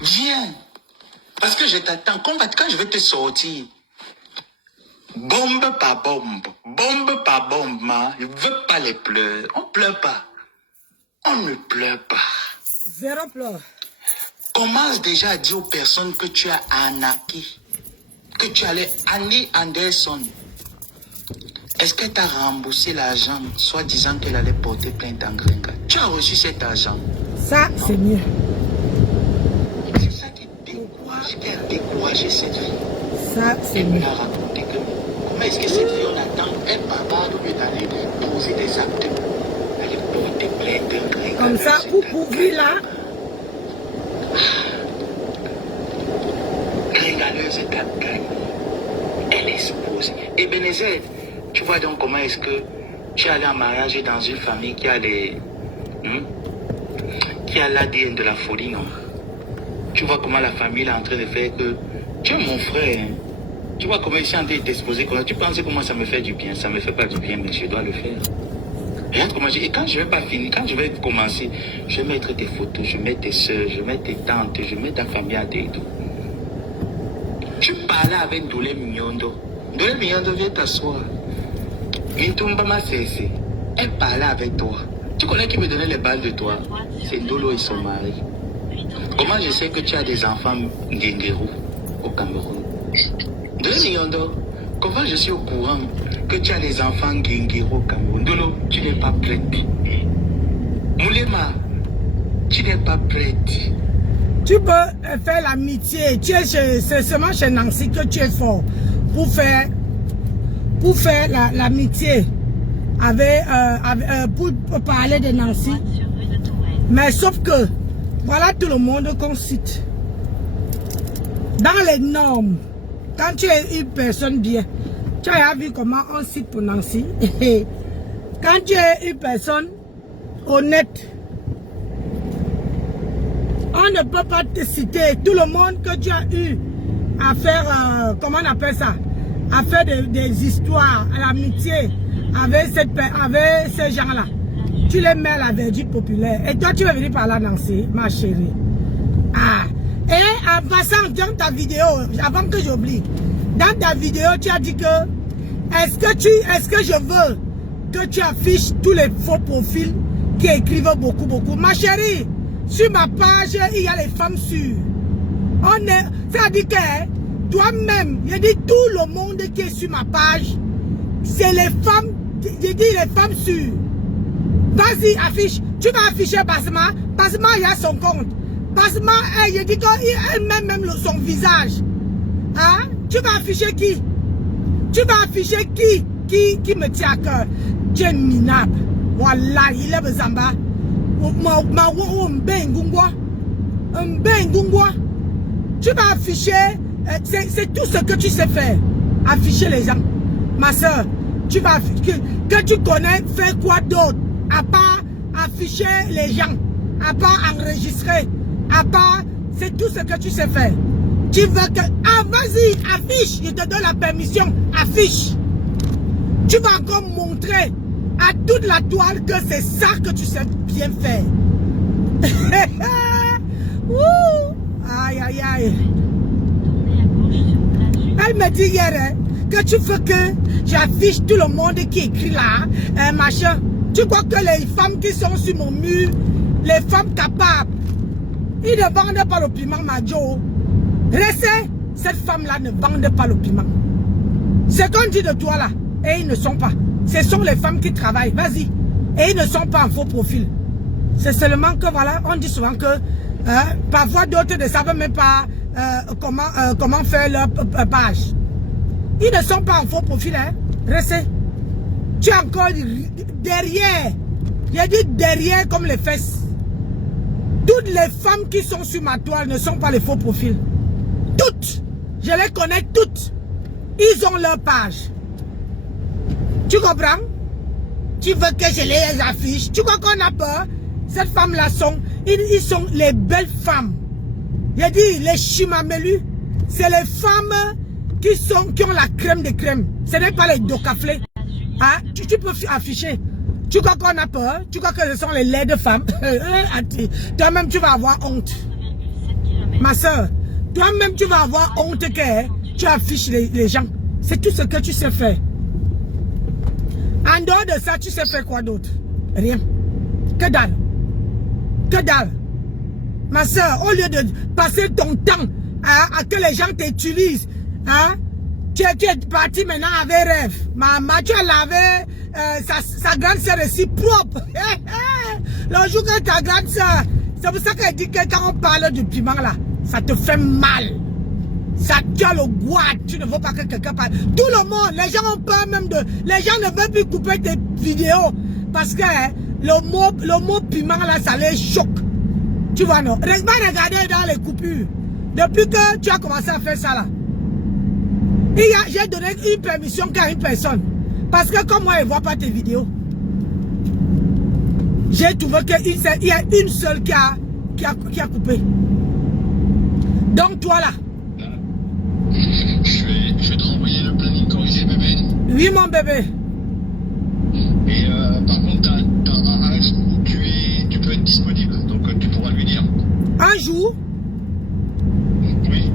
Viens. Parce que je t'attends. Quand je vais te sortir, bombe par bombe, je ne veux pas les pleurs. On ne pleure pas. On ne pleure pas. Zéro pleur. Commence déjà à dire aux personnes que tu as arnaqué, que tu allais Annie Anderson. Est-ce qu'elle t'a remboursé l'argent, soit disant qu'elle allait porter plainte en Gringa? Tu as reçu cet argent. Ça, c'est mieux. C'est ça qui a découragé cette fille. Ça, c'est Elle me mieux. l'a raconté que comment est-ce que cette fille, on attend un papa au lieu d'aller poser des actes, d'aller porter plainte en Gringa. Comme ça, vous pouvez là. Gringaleuse est à gagne. Elle expose. Et Bénézet, tu vois donc comment est-ce que tu es allé en mariage dans une famille qui a les... qui a l'ADN de la folie, non? Tu vois comment la famille est en train de faire que... Tu es mon frère, hein? Tu vois comment ils sont en train de t'exposer. Tu penses comment ça me fait du bien? Ça me fait pas du bien, mais je dois le faire. Regarde comment et quand je vais pas finir, quand je vais commencer, je vais mettre tes photos, je vais mettre tes soeurs, je vais mettre tes tantes, je vais mettre ta famille à tes dos. Tu parlais avec Doulé Mignondo. Doulé Mignondo, viens t'asseoir. Mintumbama Sese, elle parlait avec toi. Tu connais qui me donnait les balles de toi? C'est Dolo et son mari. Comment je sais que tu as des enfants Ngengeru au Cameroun? Doulé Mignondo, comment je suis au courant que tu as des enfants Ngengeru au Cameroun? Dolo, tu n'es pas prête. Moulema, tu n'es pas prête. Tu peux faire l'amitié. C'est seulement chez Nancy que tu es fort pour faire l'amitié pour parler de Nancy. Mais sauf que voilà tout le monde qu'on cite. Dans les normes, quand tu es une personne bien, tu as vu comment on cite pour Nancy. Quand tu es une personne honnête, on ne peut pas te citer tout le monde que tu as eu à faire, comment on appelle ça, à faire des histoires, à l'amitié avec ces gens-là. Tu les mets à la verdure populaire. Et toi, tu vas venir par là, Nancy, ma chérie. Ah. Et en passant, dans ta vidéo, avant que j'oublie, dans ta vidéo, tu as dit que est-ce que je veux que tu affiches tous les faux profils qui écrivent beaucoup. Ma chérie, sur ma page, il y a les femmes sûres. Ça dit que toi-même, je dis tout le monde qui est sur ma page, c'est les femmes, je dis les femmes sûres. Vas-y, affiche. Tu vas afficher Basma. Basma, il y a son compte. Basma, je dis qu'elle met même son visage. Hein? Tu vas afficher qui? Tu vas afficher qui me tient à cœur? Tu es minable. Voilà, il est Zamba. Tu vas afficher, c'est tout ce que tu sais faire. Afficher les gens. Ma soeur, tu vas que tu connais faire quoi d'autre? À part afficher les gens, à part enregistrer, à part, c'est tout ce que tu sais faire. Tu veux que, ah vas-y, affiche, je te donne la permission, affiche. Tu vas encore montrer à toute la toile que c'est ça que tu sais bien faire. Aïe, aïe, aïe. Elle me dit hier que tu veux que j'affiche tout le monde qui écrit là, machin. Tu crois que les femmes qui sont sur mon mur, les femmes capables, ils ne vendent pas le piment, Majo. Restez, cette femme-là ne vend pas le piment. C'est qu'on dit de toi là, et ils ne sont pas. Ce sont les femmes qui travaillent, vas-y. Et ils ne sont pas en faux profil. C'est seulement que voilà, on dit souvent que parfois d'autres ne savent même pas comment faire leur page. Ils ne sont pas en faux profil, hein. Restez. Tu es encore derrière. J'ai dit derrière comme les fesses. Toutes les femmes qui sont sur ma toile ne sont pas les faux profils. Toutes. Je les connais toutes. Ils ont leur page. Tu comprends? Tu veux que je les affiche? Tu crois qu'on a peur? Cette femme-là ils sont les belles femmes. J'ai dit les chimamelu. C'est les femmes qui ont la crème de crème. Ce n'est pas les docaflés. Ah, tu peux afficher. Tu crois qu'on a peur? Tu crois que ce sont les laides femmes? Toi-même, tu vas avoir honte. Ma soeur, Toi-même, tu vas avoir honte que tu affiches les gens. C'est tout ce que tu sais faire. En dehors de ça, tu sais faire quoi d'autre? Rien. Que dalle. Que dalle. Ma soeur, au lieu de passer ton temps à que les gens t'utilisent, hein, tu es parti maintenant avec rêve. Maman, tu as lavé sa grande soeur aussi propre. Le jour que ta grande soeur, c'est pour ça qu'elle dit que quand on parle du piment là, ça te fait mal. Ça tue le goût. Tu ne veux pas que quelqu'un parle. Tout le monde, les gens ont peur même de... Les gens ne veulent plus couper tes vidéos. Parce que le mot piment là, ça les choque. Tu vois non? Va regarder dans les coupures. Depuis que tu as commencé à faire ça là. J'ai donné une permission qu'à une personne. Parce que comme moi, elle ne voit pas tes vidéos. J'ai trouvé qu'il y a une seule qui a coupé. Donc toi là. Je vais te renvoyer le planning corrigé, bébé. Oui, mon bébé. Et par contre, t'as un jour où tu peux être disponible. Donc tu pourras lui dire. Un jour? Oui.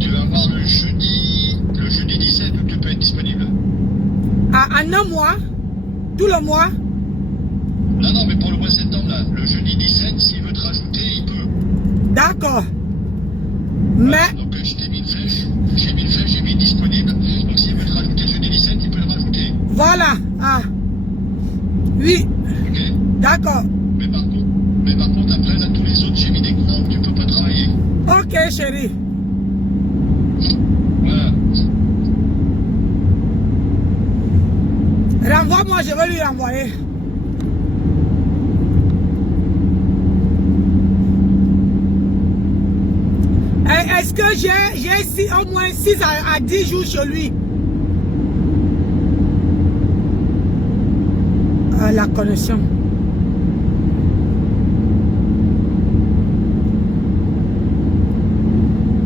Tu vas avoir le jeudi 17 où tu peux être disponible. En un mois? Tout le mois? Non, mais pour le mois de septembre, là, le jeudi 17, s'il veut te rajouter, il peut. D'accord. Mais... Donc je t'ai mis une flèche, j'ai mis disponible. Donc s'il veut te rajouter le jeudi 17, il peut le rajouter. Voilà. Ah. Oui. Ok. D'accord. Mais par contre, après, là, tous les autres, j'ai mis des cours, tu peux pas travailler. Ok, chérie. Voilà. Renvoie-moi, je vais lui renvoyer. Est-ce que j'ai au moins 6 à 10 jours chez lui? La connexion.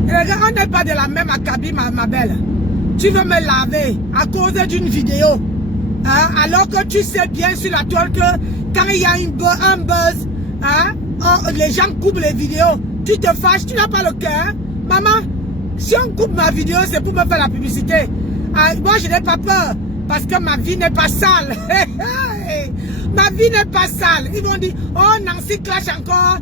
Regarde, on n'est pas de la même acabit, ma belle. Tu veux me laver à cause d'une vidéo. Hein, alors que tu sais bien sur la toile que quand il y a un buzz, hein, les gens coupent les vidéos. Tu te fâches, tu n'as pas le cœur. Maman, si on coupe ma vidéo, c'est pour me faire la publicité. Moi, je n'ai pas peur. Parce que ma vie n'est pas sale. Ma vie n'est pas sale. Ils vont dire, oh, Nancy clash encore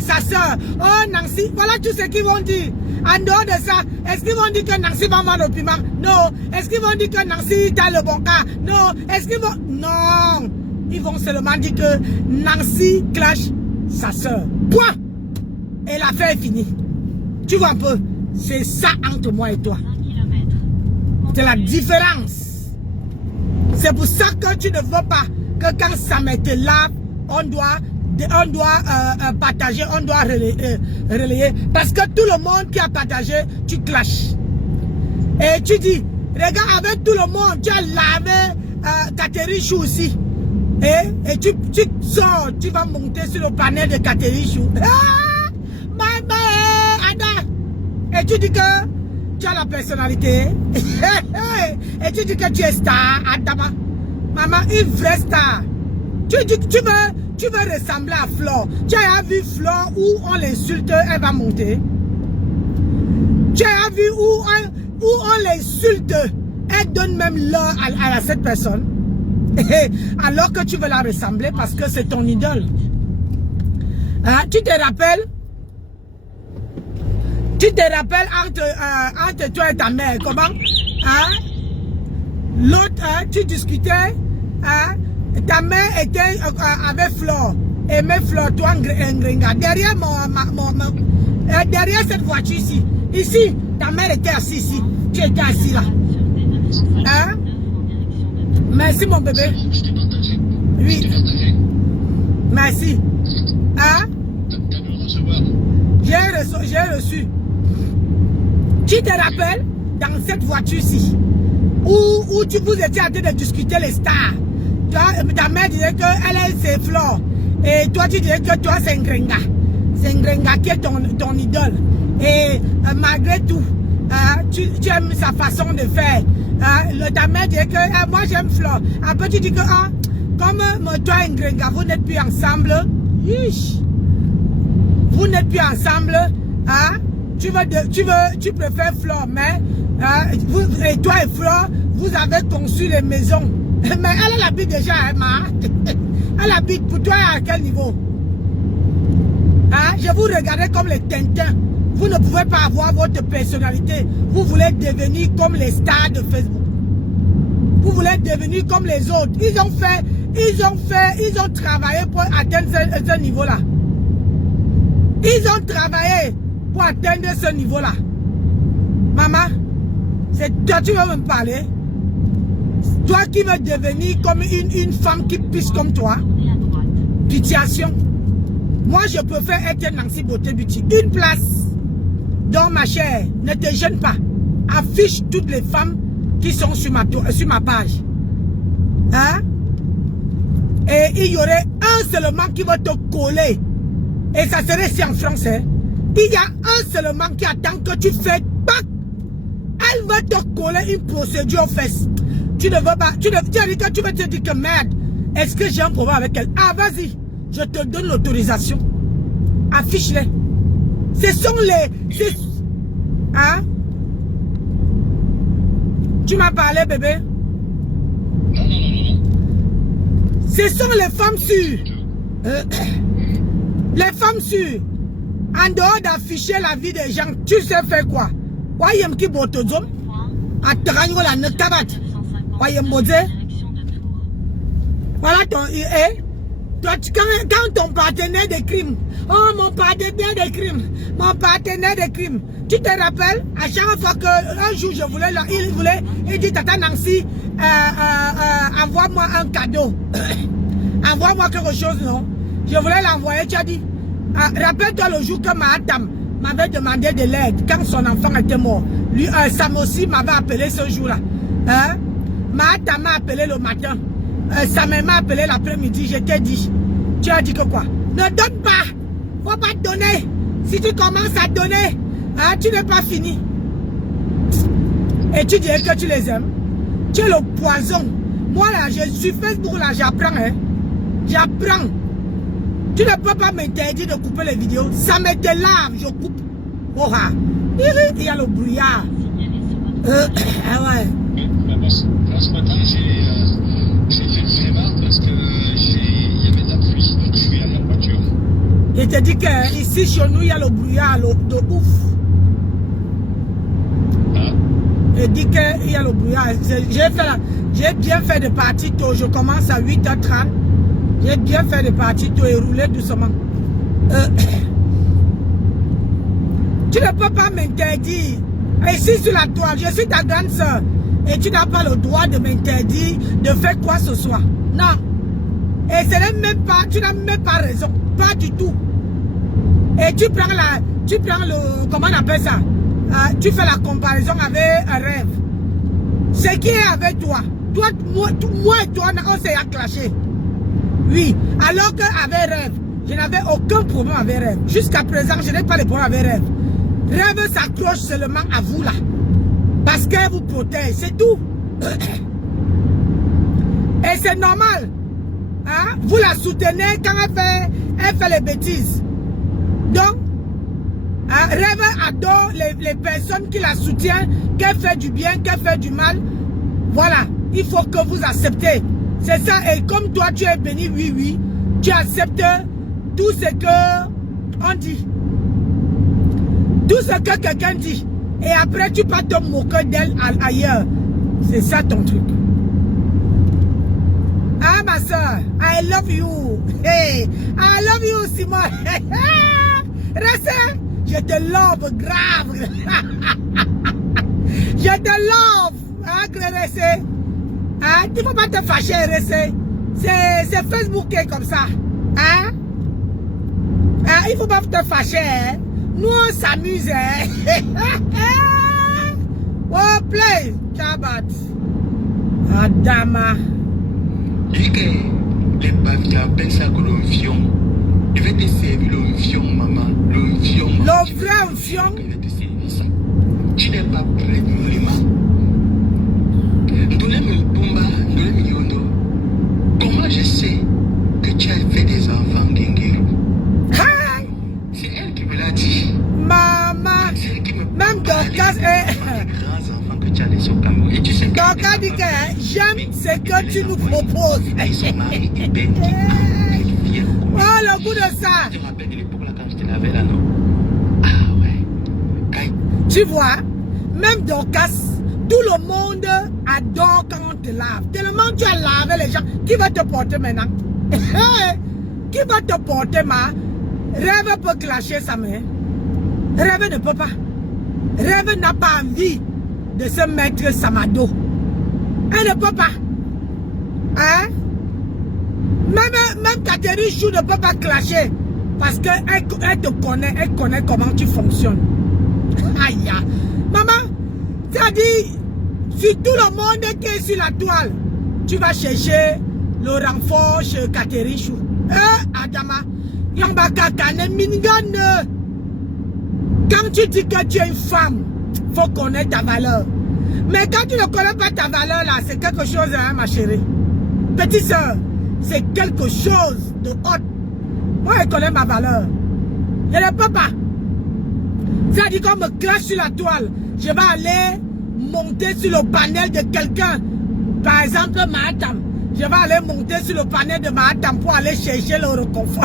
sa soeur. Oh, Nancy. Voilà tout ce qu'ils vont dire. En dehors de ça, est-ce qu'ils vont dire que Nancy va vendre le piment? Non. Est-ce qu'ils vont dire que Nancy t'a le bon cas? Non. Est-ce qu'ils vont... Non. Ils vont seulement dire que Nancy clash sa soeur. Point. Et l'affaire est finie. Tu vois un peu? C'est ça entre moi et toi. C'est la différence. C'est pour ça que tu ne veux pas que quand ça me te lave, on doit partager, on doit relayer. Parce que tout le monde qui a partagé, tu clashes. Et tu dis, regarde, avec tout le monde, tu as lavé Catherine Chou aussi. Et tu sors, tu vas monter sur le panel de Catherine Chou. Ah, Ada. Et tu dis que tu as la personnalité. Et tu dis que tu es star, Adama. Maman, une vraie star. Tu veux ressembler à Flore. Tu as vu Flore où on l'insulte, elle va monter. Tu as vu où on l'insulte, elle donne même l'heure à cette personne. Alors que tu veux la ressembler parce que c'est ton idole. Hein? Tu te rappelles entre toi et ta mère, comment? Hein? L'autre, hein, tu discutais, hein? Ta mère était avec Flore. Aimait Flore, toi, Ngrenga. Derrière derrière cette voiture ici. Ici, ta mère était assise ici. Tu étais assis là. Hein? Merci mon bébé. Je t'ai partagé. Oui. Je t'ai partagé. Merci. Hein? T'as dû le recevoir. J'ai reçu. Tu te rappelles dans cette voiture-ci où vous étiez en train de discuter les stars. Ta mère disait qu'elle c'est Flore. Et toi tu disais que toi c'est Ngrenga. C'est Ngrenga qui est ton idole. Et malgré tout, tu aimes sa façon de faire. Ta mère disait que moi j'aime Flore. Après tu dis que comme toi et Ngrenga, vous n'êtes plus ensemble. Yish. Vous vous n'êtes plus ensemble, hein? Tu préfères Flore, mais et toi et Flore, vous avez conçu les maisons. Mais elle habite déjà, hein, elle habite pour toi à quel niveau? Hein? Je vous regardais comme les Tintins. Vous ne pouvez pas avoir votre personnalité. Vous voulez devenir comme les stars de Facebook. Vous voulez devenir comme les autres. Ils ont travaillé pour atteindre ce niveau-là. Ils ont travaillé pour atteindre ce niveau-là. Maman, c'est toi qui veux me parler? Toi qui veux devenir comme une femme qui pisse comme toi? Pitiation. Moi, je préfère être Nancy Beauté Beauty. Une place. Donc, ma chère, ne te gêne pas. Affiche toutes les femmes qui sont sur ma page. Hein? Et il y aurait un seulement qui va te coller. Et ça serait si en français. Il y a un seulement qui attend que tu fais bac. Elle va te coller une procédure aux fesses. Tu ne veux pas. Tu as dit que tu vas te dire que merde. Est-ce que j'ai un problème avec elle? Ah, vas-y. Je te donne l'autorisation. Affiche-les. Ce sont les... Hein? Tu m'as parlé, bébé? Non. Ce sont les femmes sûres. Les femmes sûres. En dehors d'afficher la vie des gens, tu sais faire quoi? Voyez-moi qui botozom. Atrango la nekabat. Voyez-moi. Voilà ton... Toi, quand ton partenaire de crime, oh mon partenaire de crime, mon partenaire de crime, tu te rappelles, à chaque fois qu'un jour je voulais, il dit Tata Nancy, envoie-moi un cadeau, envoie-moi quelque chose, non? Je voulais l'envoyer, tu as dit, rappelle-toi le jour que Mahatam m'avait demandé de l'aide quand son enfant était mort. Lui, Sam aussi m'avait appelé ce jour-là. Hein? Mahatam m'a appelé le matin. Sa mère m'a appelé l'après-midi, je t'ai dit. Tu as dit que quoi? Ne donne pas. Faut pas te donner. Si tu commences à donner, hein, tu n'es pas fini. Et tu dirais que tu les aimes. Tu es le poison. Moi là, je suis Facebook là, j'apprends. Hein. J'apprends. Tu ne peux pas m'interdire de couper les vidéos. Ça me délarme, je coupe. Oh, il y a le brouillard. Ah ouais. Là, ce matin, j'ai fait remarque parce que il y avait de la pluie, donc je suis à la voiture. Je te dis qu'ici, chez nous, il y a le brouillard de ouf. Ah. Je dis qu'il y a le brouillard. J'ai bien fait de partir tôt. Je commence à 8h30. J'ai bien fait de partir tôt et rouler doucement. Tu ne peux pas m'interdire. Ici sur la toile, je suis ta grande soeur. Et tu n'as pas le droit de m'interdire de faire quoi que ce soit. Non. Et ce n'est même pas, tu n'as même pas raison. Pas du tout. Et tu prends le, comment on appelle ça? Tu fais la comparaison avec un rêve. Ce qui est avec toi. Moi et toi, on s'est clashé. Oui. Alors qu'avec rêve, je n'avais aucun problème avec rêve. Jusqu'à présent, je n'ai pas de problème avec rêve. Rêve s'accroche seulement à vous là. Parce qu'elle vous protège, c'est tout. Et c'est normal. Hein? Vous la soutenez quand elle fait les bêtises. Donc, hein, Rêve adore les personnes qui la soutiennent, qu'elle fait du bien, qu'elle fait du mal. Voilà, il faut que vous acceptez. C'est ça, et comme toi tu es béni, oui, tu acceptes tout ce que on dit. Tout ce que quelqu'un dit. Et après, tu peux te moquer d'elle ailleurs. C'est ça ton truc. Ah, ma soeur, I love you. Hey, I love you, Simon. Reste, je te love grave. Je te love. Hein, Reste. Hein, tu ne peux pas te fâcher, Reste. C'est Facebook qui est comme ça. Hein? Hein, il ne faut pas te fâcher. Hein? Nous, on s'amuse. Hein? Oh, play. Chabat. Adama. Dis que les papiers appellent ça que l'onction. Je vais te servir l'onction, maman. L'onction. Le vrai onction. Je vais te servir ça. Tu n'es pas prêt de vraiment. Comment je sais que tu as fait des enfants Genguero? C'est elle qui Dorcas est... grands enfants que tu as laissés au Cameroun. Et tu sais que Dorcas dit que j'aime ce que tu nous proposes. avec son mari et Ben qui vient au Congo. Oh, le goût de ça. Tu te rappelles de l'époque là quand je te lavais là, non? Ah ouais. Quand... Tu vois, même Dorcas, tout le monde adore quand on te lave. Tellement tu as lavé les gens. Qui va te porter maintenant? Qui va te porter, ma? Rêve peut clasher sa main. Rêve ne peut pas. Rêve n'a pas envie de se mettre Samado. Elle ne peut pas. Hein? Même Catherine Chou ne peut pas clasher. Parce qu'elle te connaît, elle connaît comment tu fonctionnes. Aïe. Maman, ça dit, sur tout le monde qui est sur la toile, tu vas chercher le renfort chez Catherine Chou. Adama, Yambaka Kane Mingan. Quand tu dis que tu es une femme, il faut connaître ta valeur. Mais quand tu ne connais pas ta valeur là, c'est quelque chose, hein, ma chérie. Petite soeur, c'est quelque chose de haute. Moi, je connais ma valeur. Je ne peux pas. Ça dit qu'on me clash sur la toile. Je vais aller monter sur le panel de quelqu'un. Par exemple, Mahatam. Je vais aller monter sur le panel de Mahatam pour aller chercher le réconfort.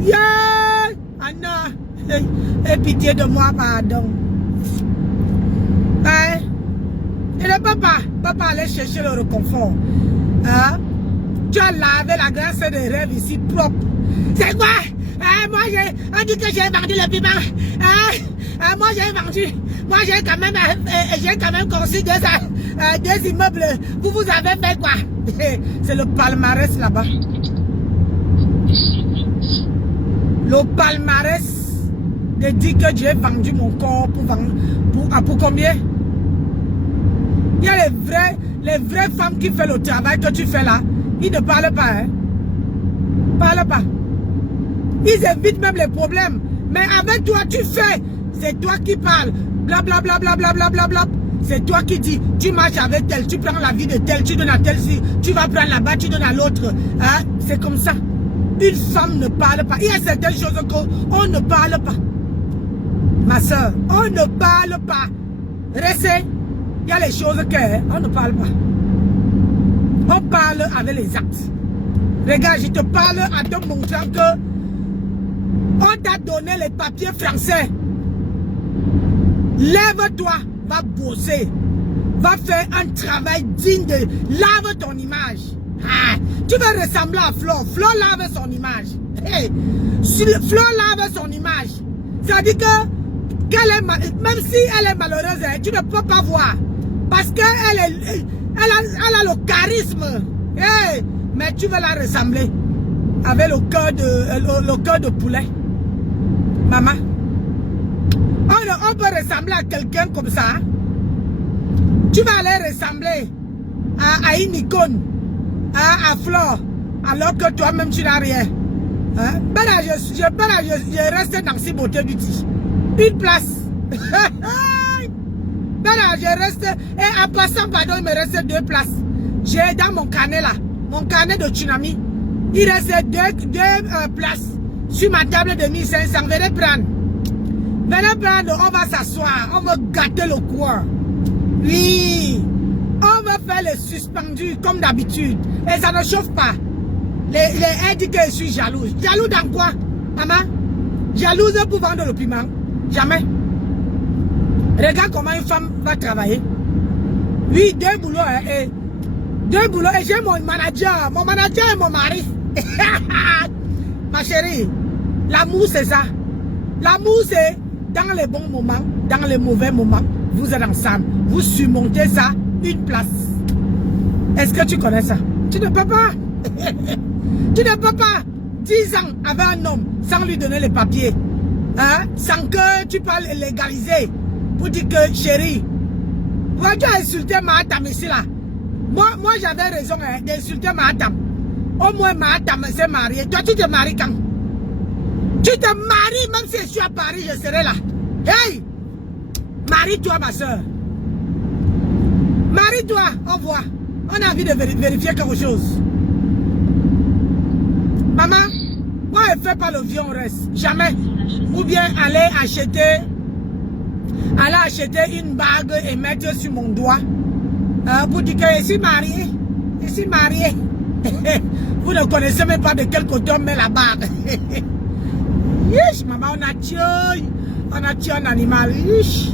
Yeah! Anna! Aie pitié de moi, pardon. Hein? Je ne peux pas aller chercher le réconfort. Hein? Tu as lavé la graisse des rêves ici propre. C'est quoi? Moi, on dit que j'ai vendu le piment. Moi, j'ai vendu. Moi, j'ai quand même construit deux immeubles. Vous avez fait quoi? C'est le palmarès là-bas. Le palmarès de dire que j'ai vendu mon corps pour combien? Il y a les vraies femmes qui font le travail que tu fais là. Ils ne parlent pas, hein. Parlent pas. Ils évitent même les problèmes. Mais avec toi, tu fais. C'est toi qui parles. Blablabla, blablabla, blablabla. C'est toi qui dis, tu marches avec tel, tu prends la vie de tel, tu donnes à tel, tu vas prendre là-bas, tu donnes à l'autre. Hein? C'est comme ça. Une femme ne parle pas. Il y a certaines choses qu'on ne parle pas. Ma soeur, on ne parle pas. Restez. Il y a les choses qu'on ne parle pas. On parle avec les actes. Regarde, je te parle en te montrant que on t'a donné les papiers français. Lève-toi, va bosser. Va faire un travail digne de... Lave ton image. Ah, tu vas ressembler à Flo. Flo lave son image. Hey, Flo lave son image. Ça dit que même si elle est malheureuse, tu ne peux pas voir. Parce qu'elle a le charisme. Hey, mais tu vas la ressembler. Avec le cœur de poulet. Maman. On peut ressembler à quelqu'un comme ça. Tu vas aller ressembler à une icône. À Flore. Alors que toi-même tu n'as rien. Hein? Je reste dans ces beautés beauty. Une place. Je reste. Et en passant, pardon, il me reste 2 places. J'ai dans mon carnet là. Mon carnet de tsunami. Il reste 2 places. Sur ma table de 1500. Venez prendre. Venez prendre. On va s'asseoir. On va gâter le coin. Oui. On va faire les suspendus comme d'habitude. Et ça ne chauffe pas. Elle dit que je suis jalouse. Jalouse dans quoi, maman? Jalouse pour vendre le piment? Jamais. Regarde comment une femme va travailler. Oui, 2 boulots. 2 boulots. Et j'ai mon manager. Mon manager est mon mari. Ma chérie, l'amour c'est ça. L'amour c'est dans les bons moments, dans les mauvais moments, vous êtes ensemble. Vous surmontez ça, une place. Est-ce que tu connais ça? Tu ne peux pas. Tu ne peux pas 10 ans avec un homme sans lui donner les papiers. Hein? Sans que tu parles légaliser. Pour dire que, chérie, tu as insulté Mahatam ici là. Moi j'avais raison hein, d'insulter Mahatam. Au moins Mahatam s'est marié. Toi tu te maries quand? Tu te maries même si je suis à Paris, je serai là. Hey! Marie-toi ma soeur. Marie-toi, on voit. On a envie de vérifier quelque chose. Maman, moi je ne fais pas le vieux, on reste. Jamais. Ou bien aller acheter aller acheter une bague et mettre sur mon doigt pour dire que je suis marié. Je suis marié. Vous ne connaissez même pas de quel côté on met la bague. Yish, maman, on a tué un animal. Yish.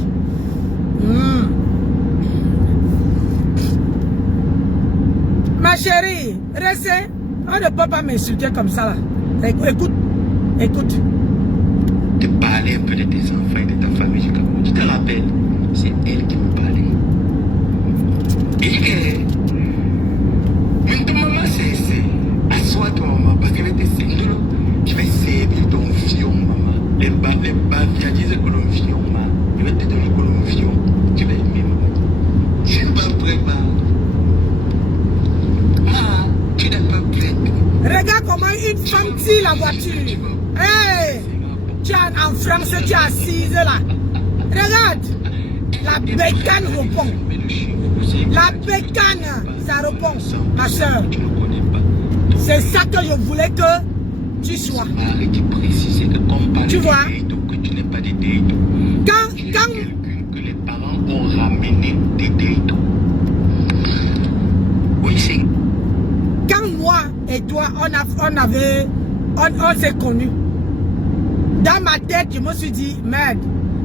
Ma chérie, restez. On ne peut pas m'insulter comme ça là. Écoute, écoute. De parler un peu de tes enfants et de ta famille. Tu te rappelles, c'est elle qui me parlait. Et que, maman, c'est, assois-toi, maman, parce qu'elle était single. Je vais essayer de ton fion, maman. Les bas, tu disais que l'on fion, maman. Je vais te donner que l'on fion. Tu vas aimer, maman. Je ne pas prêt, maman. Tu n'es pas prêt. Regarde comment une femme tire la voiture. Hey! Tu es en France, tu es assise là. Regarde. La bécane répond. La bécane, ça répond, ma soeur. C'est ça que je voulais que tu sois. Tu vois? Quand que les parents ont ramené des dates. Oui, c'est. Quand moi et toi, on s'est connus. Dans ma tête, je me suis dit, merde,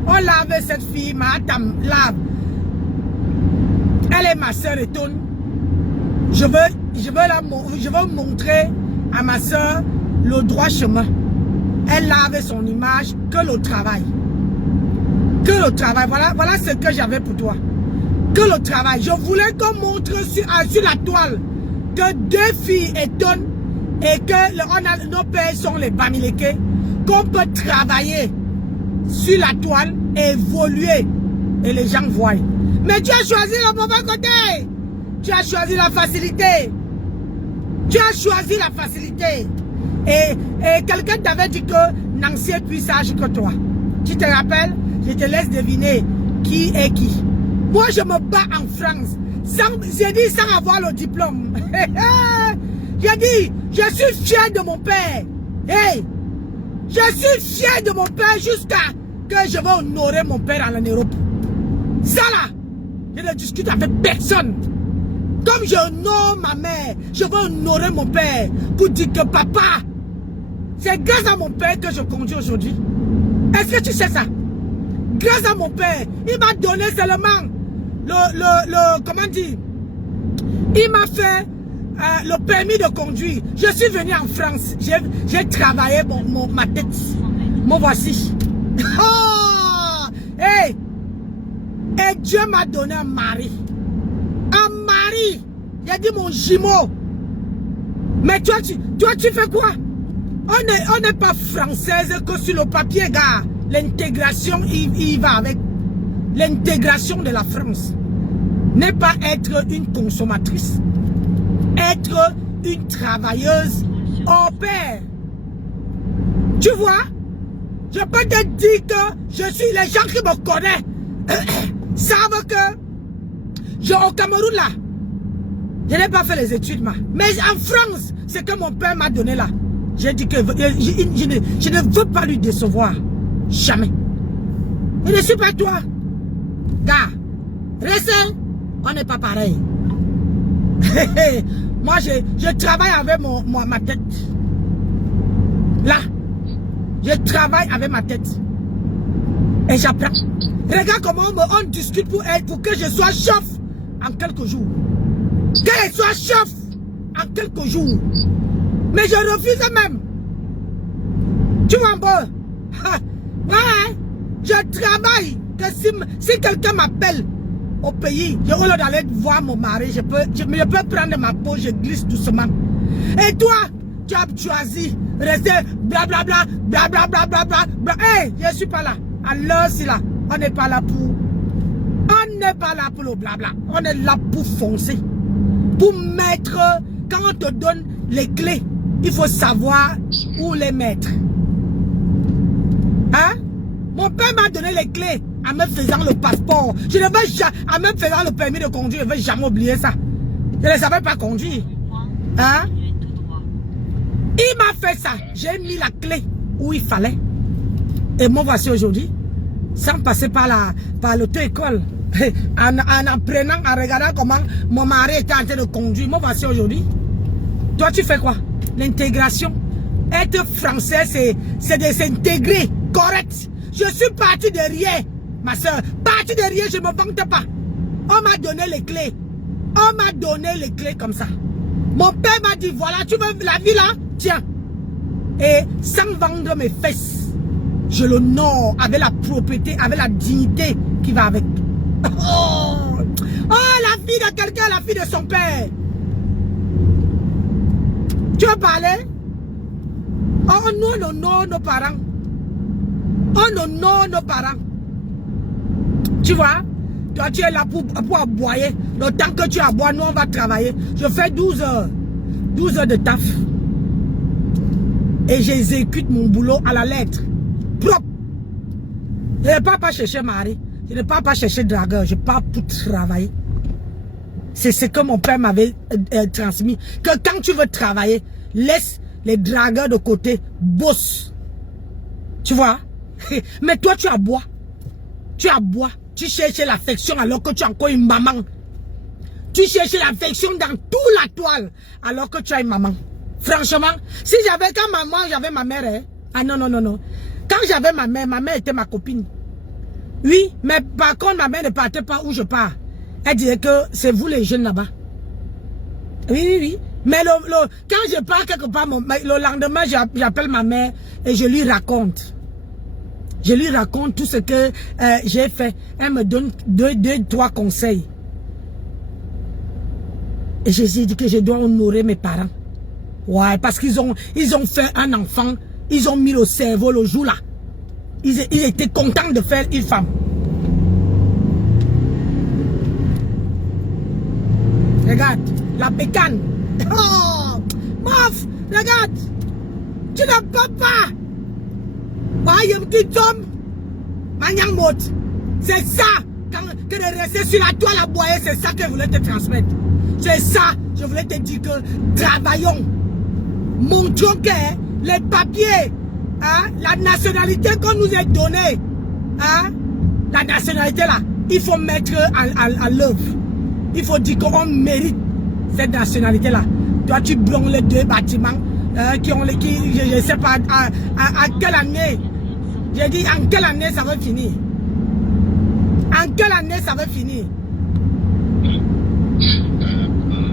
on lave cette fille, madame lave. Elle est ma soeur Etone. Je veux montrer à ma soeur le droit chemin. Elle lave son image, que le travail. Que le travail, voilà ce que j'avais pour toi. Que le travail. Je voulais qu'on montre sur la toile que deux filles Etone et que nos pères sont les Bamileke, qu'on peut travailler sur la toile, évoluer et les gens voient. Mais tu as choisi le mauvais côté. Tu as choisi la facilité. Tu as choisi la facilité. Et quelqu'un t'avait dit que Nancy est plus sage que toi. Tu te rappelles? Je te laisse deviner qui est qui. Moi, je me bats en France. J'ai dit sans avoir le diplôme. J'ai dit, je suis fier de mon père. Hey, je suis fier de mon père jusqu'à que je vais honorer mon père en Europe. Ça là, je ne discute avec personne. Comme je honore ma mère, je vais honorer mon père pour dire que papa, c'est grâce à mon père que je conduis aujourd'hui. Est-ce que tu sais ça? Grâce à mon père, il m'a donné seulement comment dire? Il m'a fait le permis de conduire. Je suis venu en France. J'ai travaillé ma tête. Me voici. Oh! Hey! Et Dieu m'a donné un mari. Un mari. Il a dit mon jumeau. Mais toi, tu fais quoi? On n'est pas française que sur le papier, gars. L'intégration, il va avec. L'intégration de la France n'est pas être une consommatrice. Être une travailleuse au pair. Tu vois? Je peux te dire que les gens qui me connaissent savent que au Cameroun là, je n'ai pas fait les études, mais en France, c'est que mon père m'a donné là. J'ai dit que je ne veux pas lui décevoir. Jamais. Je ne suis pas toi. Gars, restez, on n'est pas pareil. Moi, je travaille avec ma tête. Là, je travaille avec ma tête. Et j'apprends. Regarde comment on discute pour elle, pour que je sois chef en quelques jours. Qu'elle soit chef en quelques jours. Mais je refuse même. Tu vois un peu? Ouais, je travaille. Que si quelqu'un m'appelle au pays, au lieu d'aller voir mon mari, je peux prendre ma peau, je glisse doucement. Et toi, tu as choisi rester blablabla, blablabla, blablabla. Hey, je ne suis pas là. Alors, c'est là. On n'est pas là pour. On n'est pas là pour le blabla. On est là pour foncer. Pour mettre. Quand on te donne les clés, il faut savoir où les mettre. Hein? Mon père m'a donné les clés en me faisant le passeport. Je ne vais jamais, en me faisant le permis de conduire, je ne vais jamais oublier ça. Je ne savais pas conduire. Hein? Il m'a fait ça. J'ai mis la clé où il fallait. Et moi voici aujourd'hui. sans passer par l'auto-école. En apprenant, en regardant comment mon mari était en train de conduire. Moi, voici aujourd'hui. Toi, tu fais quoi? L'intégration. Être français, c'est de s'intégrer. Correct. Je suis parti de rien, ma soeur. Parti de rien, je ne me vante pas. On m'a donné les clés. On m'a donné les clés comme ça. Mon père m'a dit, voilà, tu veux la vie là? Tiens. Et sans vendre mes fesses, je l'honore avec la propriété, avec la dignité qui va avec. Oh, la fille de quelqu'un, la fille de son père. Tu veux parler? Oh, nous honore nos parents. On honore nos parents. Tu vois? Toi, tu es là pour aboyer. Le temps que tu aboies, nous, on va travailler. Je fais 12 heures. 12 heures de taf. Et j'exécute mon boulot à la lettre. Propre. Je ne pars pas chercher mari. Je ne pars pas chercher dragueur. Je pars pour travailler. C'est ce que mon père m'avait transmis. Que quand tu veux travailler, laisse les dragueurs de côté. Bosse. Tu vois? Mais toi, tu aboies. Tu aboies. Tu cherches l'affection alors que tu as encore une maman. Tu cherches l'affection dans toute la toile alors que tu as une maman. Franchement, si j'avais quand maman, j'avais ma mère. Hein? Ah non, non, non, non. Quand j'avais ma mère était ma copine. Oui, mais par contre, ma mère ne partait pas où je pars. Elle disait que c'est vous les jeunes là-bas. Oui, oui, oui. Mais quand je pars quelque part, le lendemain, j'appelle ma mère et je lui raconte. Je lui raconte tout ce que j'ai fait. Elle me donne deux, trois conseils. Et je lui ai dit que je dois honorer mes parents. Ouais, parce qu'ils ont fait un enfant. Ils ont mis le cerveau le jour là. Ils étaient contents de faire une femme. Regarde, la bécane. Oh, mof, regarde. Tu ne peux pas. C'est ça, que de rester sur la toile à boyer, c'est ça que je voulais te transmettre. C'est ça, je voulais te dire que travaillons. Montrons que les papiers, hein, la nationalité qu'on nous a donnée, hein, la nationalité là, il faut mettre à l'œuvre. Il faut dire qu'on mérite cette nationalité là. Toi, tu blondes les deux bâtiments qui ont je ne sais pas à quelle année. J'ai dit en quelle année ça va finir. En quelle année ça va finir.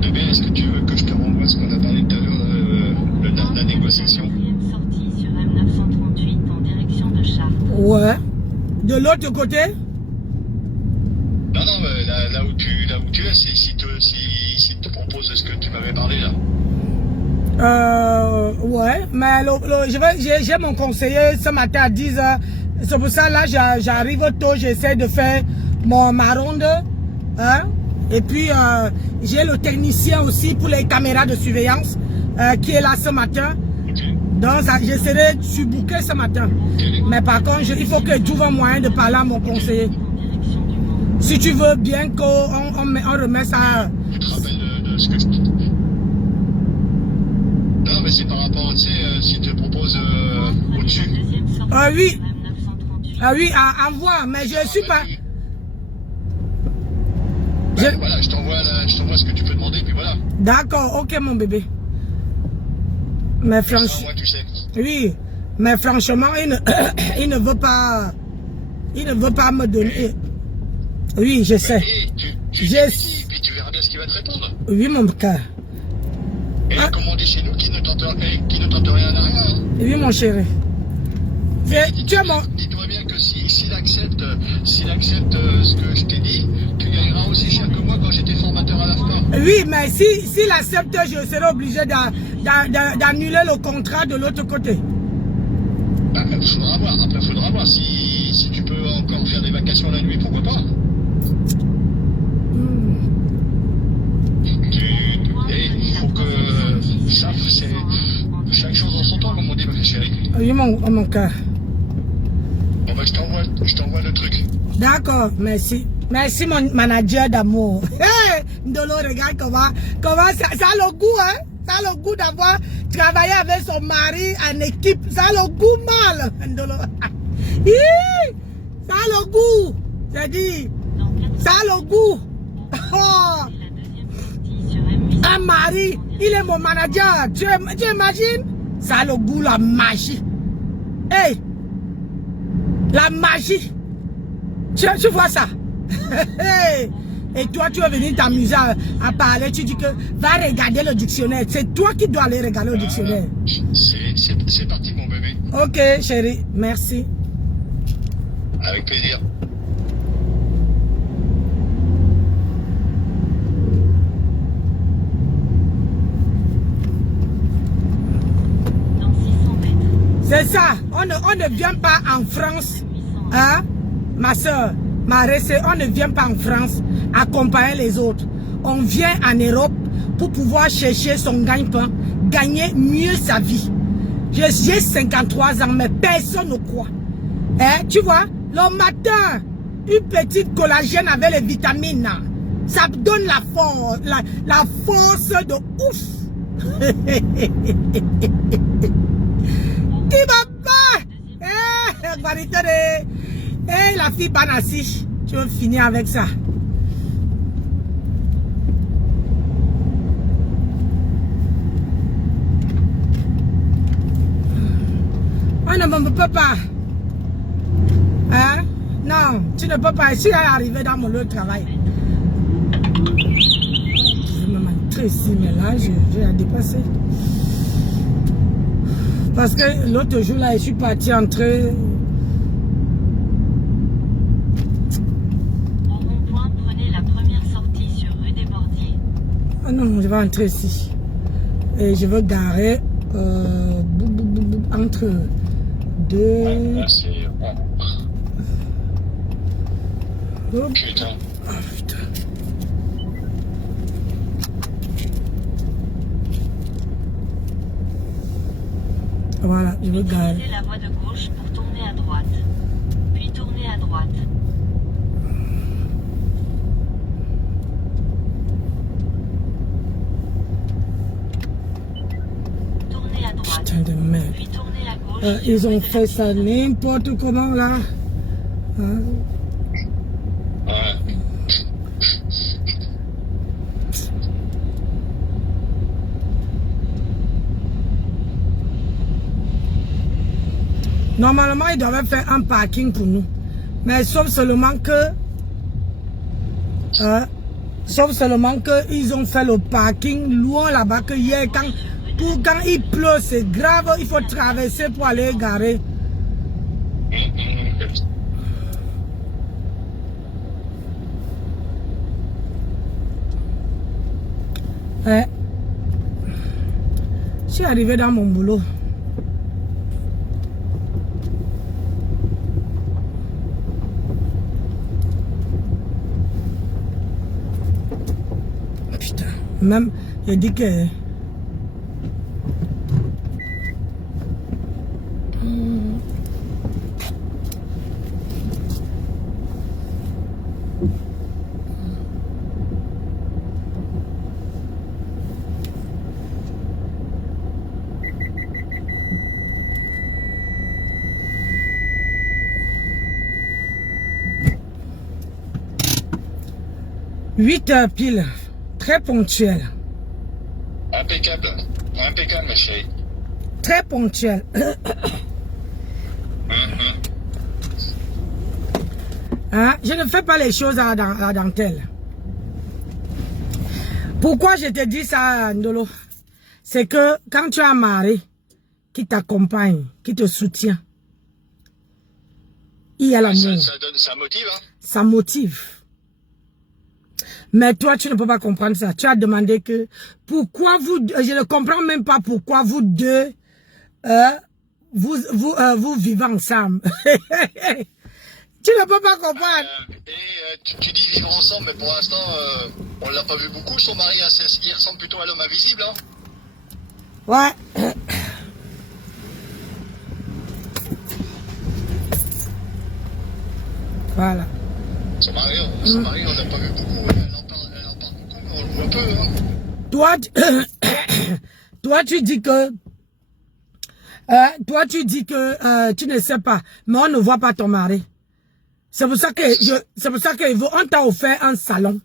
Bébé, est-ce que tu veux que je te renvoie ce qu'on a parlé tout à l'heure, la négociation? Sortie sur M938 en direction de Chartres. Ouais. De l'autre côté? Non, non, là où tu es, si te propose ce que tu m'avais parlé là. Ouais, mais j'ai mon conseiller ce matin à 10 h. C'est pour ça là j'arrive tôt, j'essaie de faire ma ronde. Hein? Et puis j'ai le technicien aussi pour les caméras de surveillance qui est là ce matin. Okay. Donc j'essaierai de surbooker ce matin. Okay. Mais par contre, il faut que tu trouves un moyen de parler à mon conseiller. Si tu veux bien qu'on remet ça. Tu te rappelles de ce que je... Non, mais c'est par rapport, tu sais, s'il te propose au-dessus. Ah oui. Ah oui, envoie, mais je suis pas... Ben, voilà, je t'envoie ce que tu peux demander, puis voilà. D'accord, ok mon bébé. Mais franchement... Moi, tu sais. Oui, mais franchement, il ne veut pas... Il ne veut pas me donner... Oui, je sais. Tu dis, puis tu verras bien ce qu'il va te répondre. Oui, mon cœur. Et comme on dit chez nous, qui ne tente rien n'a rien. Hein. Oui, mon chéri. Tu es bon. Dis-toi bien que s'il accepte ce que je t'ai dit, tu gagneras aussi cher que moi quand j'étais formateur à l'AFPA. Oui, mais s'il accepte, je serai obligé d'annuler le contrat de l'autre côté. Bah, faudra voir. Après, faudra voir si tu peux encore faire des vacations la nuit, pourquoi pas. Il faut que ça, c'est chaque chose en son temps, comme on dit, ma chérie. Oui, mon cœur. Bon, bah, je t'envoie le truc. D'accord, merci. Merci, mon manager d'amour. Hey, Ndolo, regarde comment ça a le goût, hein? Ça a le goût d'avoir travaillé avec son mari en équipe. Ça a le goût mal, Ndolo. Ça a le goût. J'ai dit. Ça a le goût. Oh. Un mari, il est mon manager. Tu imagines? Ça a le goût, la magie. Hey, la magie. Tu vois ça? Hey. Et toi, tu veux venir t'amuser à parler. Tu dis que va regarder le dictionnaire. C'est toi qui dois aller regarder le dictionnaire. C'est parti, mon bébé. Ok, chérie. Merci. Avec plaisir. Dans 600 mètres. C'est ça. On ne vient pas en France. Hein? Ma soeur, on ne vient pas en France accompagner les autres. On vient en Europe pour pouvoir chercher son gagne-pain, gagner mieux sa vie. J'ai 53 ans, mais personne ne croit. Hein? Tu vois, le matin, une petite collagène avec les vitamines, ça donne la force de ouf. Qui va pas? Eh, la fille Banassi, tu veux finir avec ça. On ne peut pas. Hein? Non, tu ne peux pas. Je suis arrivé dans mon lieu de travail. Je me montre ici, mais là, j'ai à dépasser. Parce que l'autre jour, là, je suis parti entrer. Au rond-point, prenez la première sortie sur rue des Bordiers. Ah non, je vais entrer ici. Et je veux garer entre deux. Ouais, là, c'est... Oh, Putain. oh, putain. Voilà, je veux garer. Utilisez la voie de gauche pour tourner à droite. Puis tournez à droite. Tournez à droite. Putain de merde. Puis tournez à gauche. Ils ont fait ça n'importe comment là. Hein? Ouais. Normalement, ils doivent faire un parking pour nous. Mais sauf seulement que... ils ont fait le parking loin là-bas que hier, quand il pleut, c'est grave, il faut traverser pour aller garer. Ouais. Je suis arrivé dans mon boulot. Putain, même, il dit que... Huit heures pile, très ponctuel. Impeccable. Impeccable, ma chérie. Très ponctuel. Hein? Je ne fais pas les choses à la dentelle. Pourquoi je te dis ça, Ndolo? C'est que quand tu as un mari qui t'accompagne, qui te soutient, il y a l'amour. Ça motive, hein? Ça motive. Mais toi, tu ne peux pas comprendre ça. Tu as demandé que pourquoi vous, je ne comprends même pas pourquoi vous deux, vous vivez ensemble. Tu ne peux pas comprendre. Tu dis vivre ensemble, mais pour l'instant, on l'a pas vu beaucoup, son mari. Hein, il ressemble plutôt à l'homme invisible. Hein. Ouais. Voilà. Son mari, on l'a pas vu beaucoup. Elle en parle beaucoup, mais on le voit peu. Hein. Toi, tu dis que... tu ne sais pas, mais on ne voit pas ton mari. C'est pour ça que on t'a offert un salon.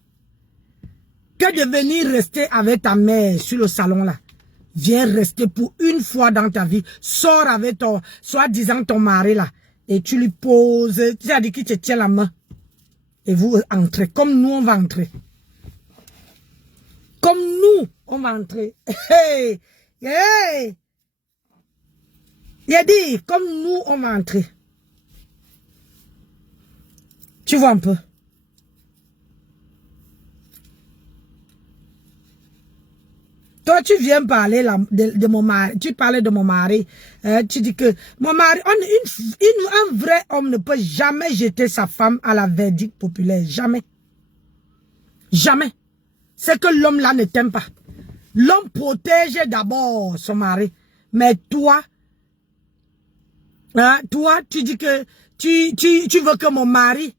Que de venir rester avec ta mère sur le salon là. Viens rester pour une fois dans ta vie. Sors avec ton, soi-disant ton mari là. Et tu lui poses, tu as dit qu'il te tient la main. Et vous entrez. Comme nous, on va entrer. Comme nous, on va entrer. Hey! Hey! Il a dit, comme nous, on va entrer. Tu vois un peu. Toi, tu viens parler là, de mon mari. Tu parlais de mon mari. Tu dis que mon mari, un vrai homme ne peut jamais jeter sa femme à la verdict populaire. Jamais. Jamais. C'est que l'homme là ne t'aime pas. L'homme protège d'abord son mari. Mais toi, tu dis que tu veux que mon mari...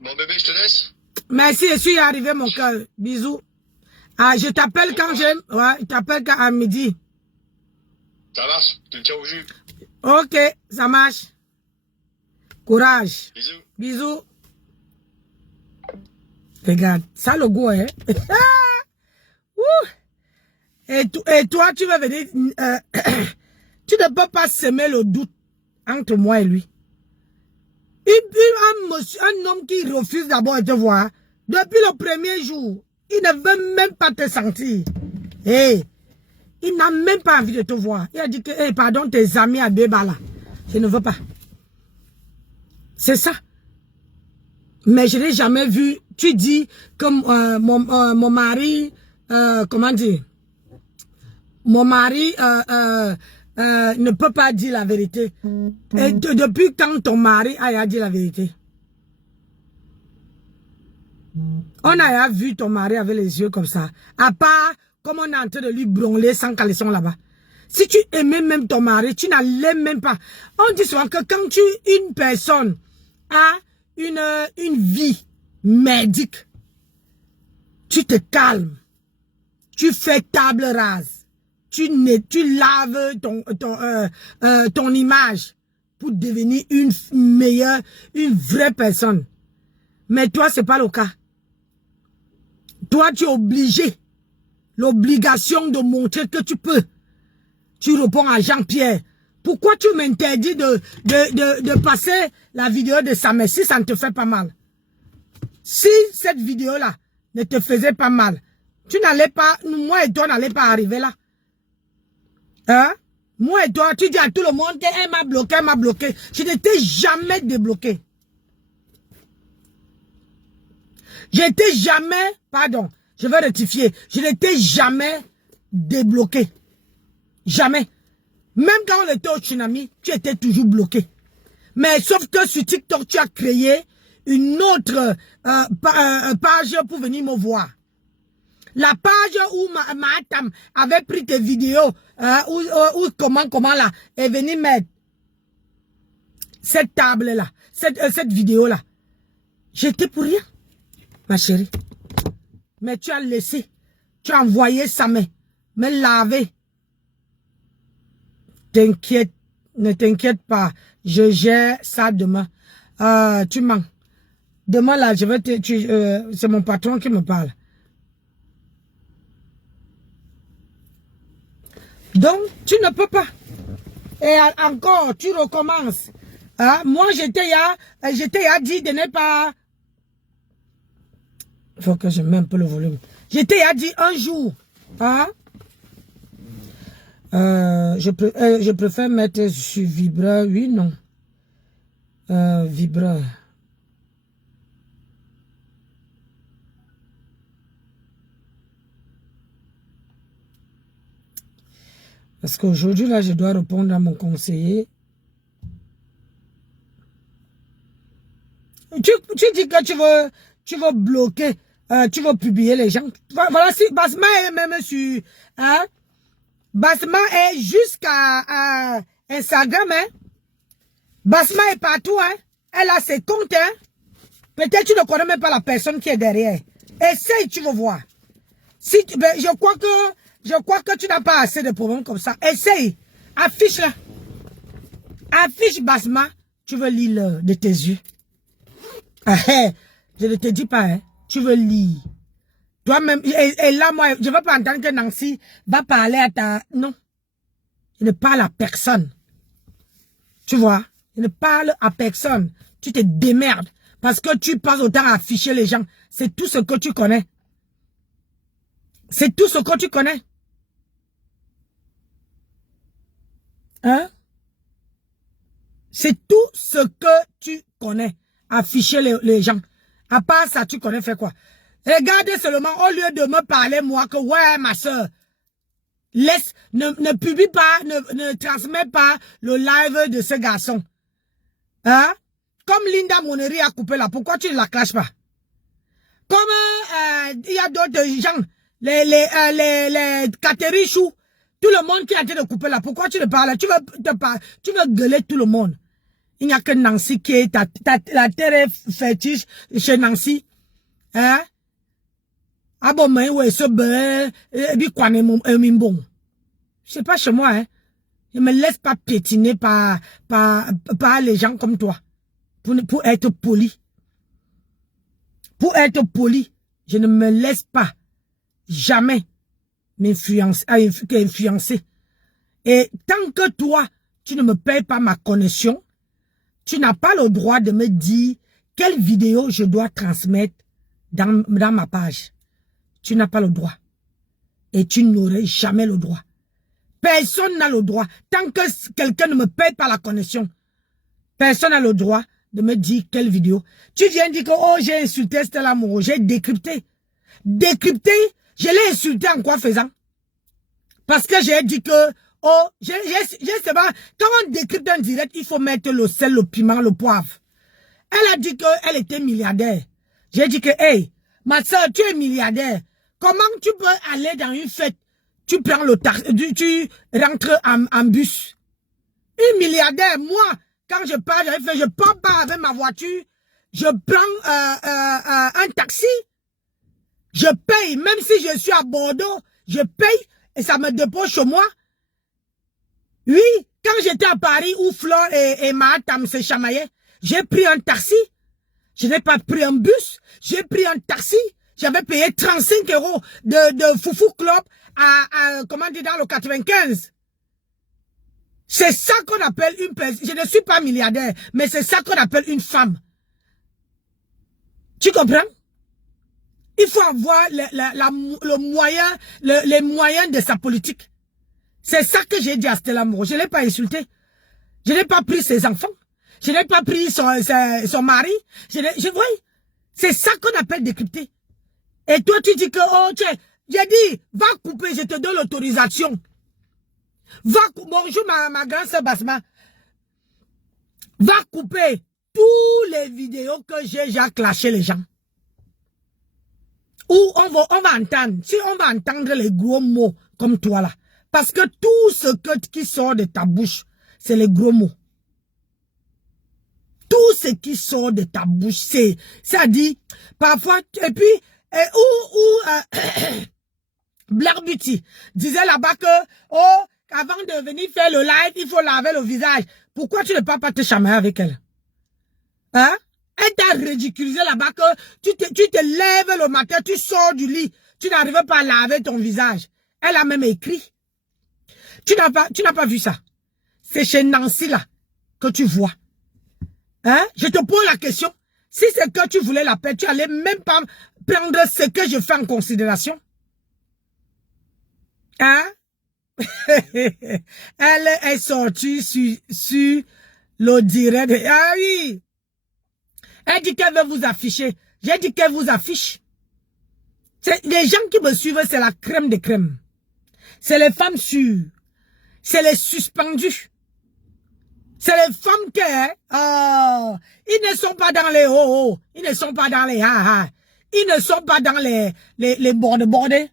Bon bébé, je te laisse. Merci, je suis arrivé mon cœur. Bisous. Ah, je t'appelle quand j'aime. Ouais, je t'appelle à midi. Ça marche, tu me tiens au jus. Ok, ça marche. Courage. Bisous. Bisous. Regarde, ça le goût, hein. Et toi, tu vas venir... tu ne peux pas semer le doute entre moi et lui. Un homme qui refuse d'abord de te voir, depuis le premier jour, il ne veut même pas te sentir. Hey, il n'a même pas envie de te voir. Il a dit que, hey, pardon, tes amis à 2 balles là. Je ne veux pas. C'est ça. Mais je n'ai jamais vu, tu dis que mon mari, comment dire, mon mari ne peut pas dire la vérité. Et depuis quand ton mari a dit la vérité? On a vu ton mari avec les yeux comme ça. À part, comme on est en train de lui bronler sans caleçon là-bas. Si tu aimais même ton mari, tu n'allais même pas. On dit souvent que quand une personne a une vie merdique, tu te calmes. Tu fais table rase. Tu laves ton image pour devenir une meilleure, une vraie personne. Mais toi, c'est pas le cas. Toi, tu es obligé. L'obligation de montrer que tu peux. Tu réponds à Jean-Pierre. Pourquoi tu m'interdis de passer la vidéo de sa mère si ça ne te fait pas mal? Si cette vidéo-là ne te faisait pas mal, tu n'allais pas, moi et toi n'allais pas arriver là. Hein? Moi et toi, tu dis à tout le monde qu'elle m'a bloqué, elle m'a bloqué. Je ne t'ai jamais débloqué. Je n'étais jamais, pardon, je vais rectifier, je n'étais jamais débloqué. Jamais. Même quand on était au tsunami, tu étais toujours bloqué. Mais sauf que sur TikTok, tu as créé une autre page pour venir me voir. La page où Mahatam avait pris tes vidéos, ou comment là, est venu mettre cette table-là, cette vidéo-là. J'étais pour rien, ma chérie. Mais tu as laissé, tu as envoyé sa main, me laver. T'inquiète, ne t'inquiète pas, je gère ça demain. Tu mens. Demain là, je vais c'est mon patron qui me parle. Donc, tu ne peux pas. Et encore, tu recommences. Hein? Moi, j'étais à dit de ne pas... Il faut que je mette un peu le volume. J'étais à dit un jour. Hein? Je préfère mettre sur vibreur. Oui, non. Vibreur. Parce qu'aujourd'hui, là, je dois répondre à mon conseiller. Tu dis que tu veux bloquer, tu veux publier les gens. Voilà, si Basma est même sur... Hein? Basma est jusqu'à Instagram. Hein? Basma est partout. Hein? Elle a ses comptes. Hein? Peut-être tu ne connais même pas la personne qui est derrière. Essaye, tu vas voir. Si, ben, je crois que tu n'as pas assez de problèmes comme ça. Essaye. Affiche-la. Affiche Basma. Tu veux lire de tes yeux. Ah, je ne te dis pas, hein. Tu veux lire. Toi-même, et là, moi, je ne veux pas entendre que Nancy va parler à ta... Non. Je ne parle à personne. Tu vois? Je ne parle à personne. Tu te démerdes. Parce que tu passes autant à afficher les gens. C'est tout ce que tu connais. C'est tout ce que tu connais. Hein? C'est tout ce que tu connais. Afficher les gens. À part ça, tu connais faire quoi? Regardez seulement, au lieu de me parler, moi, que ouais, ma soeur, laisse, ne publie pas, ne transmets pas le live de ce garçon. Hein? Comme Linda Moneri a coupé là, pourquoi tu ne la clashes pas? Comme il y a d'autres gens, les Catherine Chou, tout le monde qui a été de couper là, pourquoi tu ne parles? Tu veux gueuler tout le monde. Il n'y a que Nancy qui est la terre fétiche chez Nancy. Hein? Ah bon, mais ouais, ce beurre, et puis quoi, bon. C'est pas chez moi, hein. Je me laisse pas piétiner par les gens comme toi. Pour être poli. Pour être poli, je ne me laisse pas jamais influencer. Et tant que toi, tu ne me payes pas ma connexion, tu n'as pas le droit de me dire quelle vidéo je dois transmettre dans ma page. Tu n'as pas le droit. Et tu n'aurais jamais le droit. Personne n'a le droit. Tant que quelqu'un ne me paye pas la connexion, personne n'a le droit de me dire quelle vidéo. Tu viens dire que oh, j'ai insulté Stella Moreau, j'ai décrypté. Décrypté, je l'ai insulté en quoi faisant? Parce que j'ai dit que oh, pas, quand on décrypte un direct, il faut mettre le sel, le piment, le poivre. Elle a dit qu'elle était milliardaire. J'ai dit que, hey, ma soeur, tu es milliardaire. Comment tu peux aller dans une fête? Tu prends tu rentres en bus. Une milliardaire, moi, quand je pars, je pars pas avec ma voiture. Je prends un taxi. Je paye, même si je suis à Bordeaux, je paye et ça me dépose chez moi. Oui, quand j'étais à Paris où Flore et Mahatam se chamaillaient, j'ai pris un taxi. Je n'ai pas pris un bus, j'ai pris un taxi. J'avais payé 35 € de Foufou Club comment dire, dans le 95. C'est ça qu'on appelle une personne. Je ne suis pas milliardaire, mais c'est ça qu'on appelle une femme. Tu comprends? Il faut avoir les moyens de sa politique. C'est ça que j'ai dit à Stella Moreau. Je ne l'ai pas insulté. Je n'ai pas pris ses enfants. Je n'ai pas pris son mari. Oui, c'est ça qu'on appelle décrypter. Et toi, tu dis que, oh, j'ai dit, va couper, je te donne l'autorisation. Bonjour ma grande sœur Basma. Va couper tous les vidéos que j'ai déjà clashé les gens. Ou on va entendre, si on va entendre les gros mots comme toi là. Parce que tout ce qui sort de ta bouche, c'est les gros mots. Tout ce qui sort de ta bouche, ça dit, parfois, et puis, Black Beauty disait là-bas que, oh, avant de venir faire le live, il faut laver le visage. Pourquoi tu ne peux pas te chamailler avec elle? Hein? Elle t'a ridiculisé là-bas que tu te lèves le matin, tu sors du lit, tu n'arrives pas à laver ton visage. Elle a même écrit. Tu n'as pas vu ça. C'est chez Nancy là que tu vois. Hein? Je te pose la question. Si c'est que tu voulais la paix, tu allais même pas prendre ce que je fais en considération. Hein? Elle est sortie sur le direct. Ah oui! Elle dit qu'elle veut vous afficher. J'ai dit qu'elle vous affiche. Les gens qui me suivent, c'est la crème des crèmes. C'est les femmes sûres. C'est les suspendus. C'est les femmes qui, oh, ils ne sont pas dans les oh, ils ne sont pas dans les ha. Ils ne sont pas dans les bordés.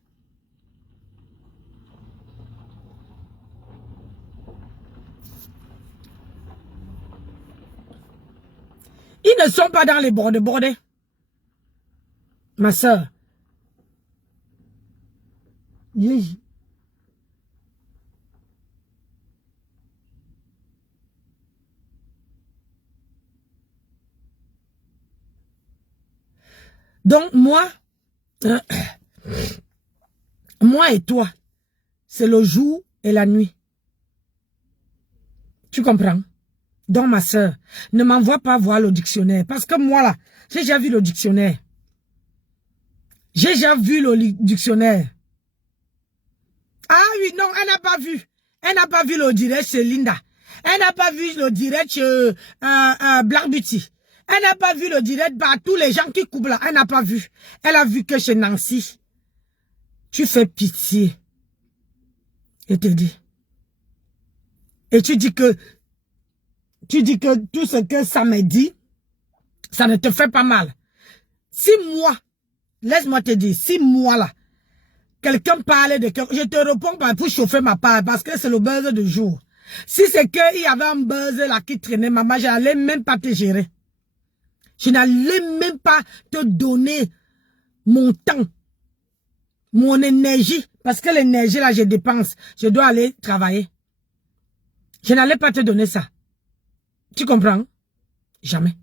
Ils ne sont pas dans les bordés. Ma soeur. Oui. Donc, moi et toi, c'est le jour et la nuit. Tu comprends? Donc, ma soeur, ne m'envoie pas voir le dictionnaire. Parce que moi, là, j'ai déjà vu le dictionnaire. J'ai déjà vu le dictionnaire. Ah oui, non, elle n'a pas vu. Elle n'a pas vu le direct chez Linda. Elle n'a pas vu le direct chez Black Beauty. Elle n'a pas vu le direct par tous les gens qui coupent là. Elle n'a pas vu. Elle a vu que chez Nancy. Tu fais pitié. Et te dis. Et tu dis que tout ce que ça me dit, ça ne te fait pas mal. Si moi, laisse-moi te dire, si moi là, quelqu'un parle de quelque chose, je te réponds pas pour chauffer ma part parce que c'est le buzz du jour. Si c'est qu'il y avait un buzz là qui traînait, maman, je n'allais même pas te gérer. Je n'allais même pas te donner mon temps, mon énergie, parce que l'énergie là, je dépense. Je dois aller travailler. Je n'allais pas te donner ça. Tu comprends? Jamais.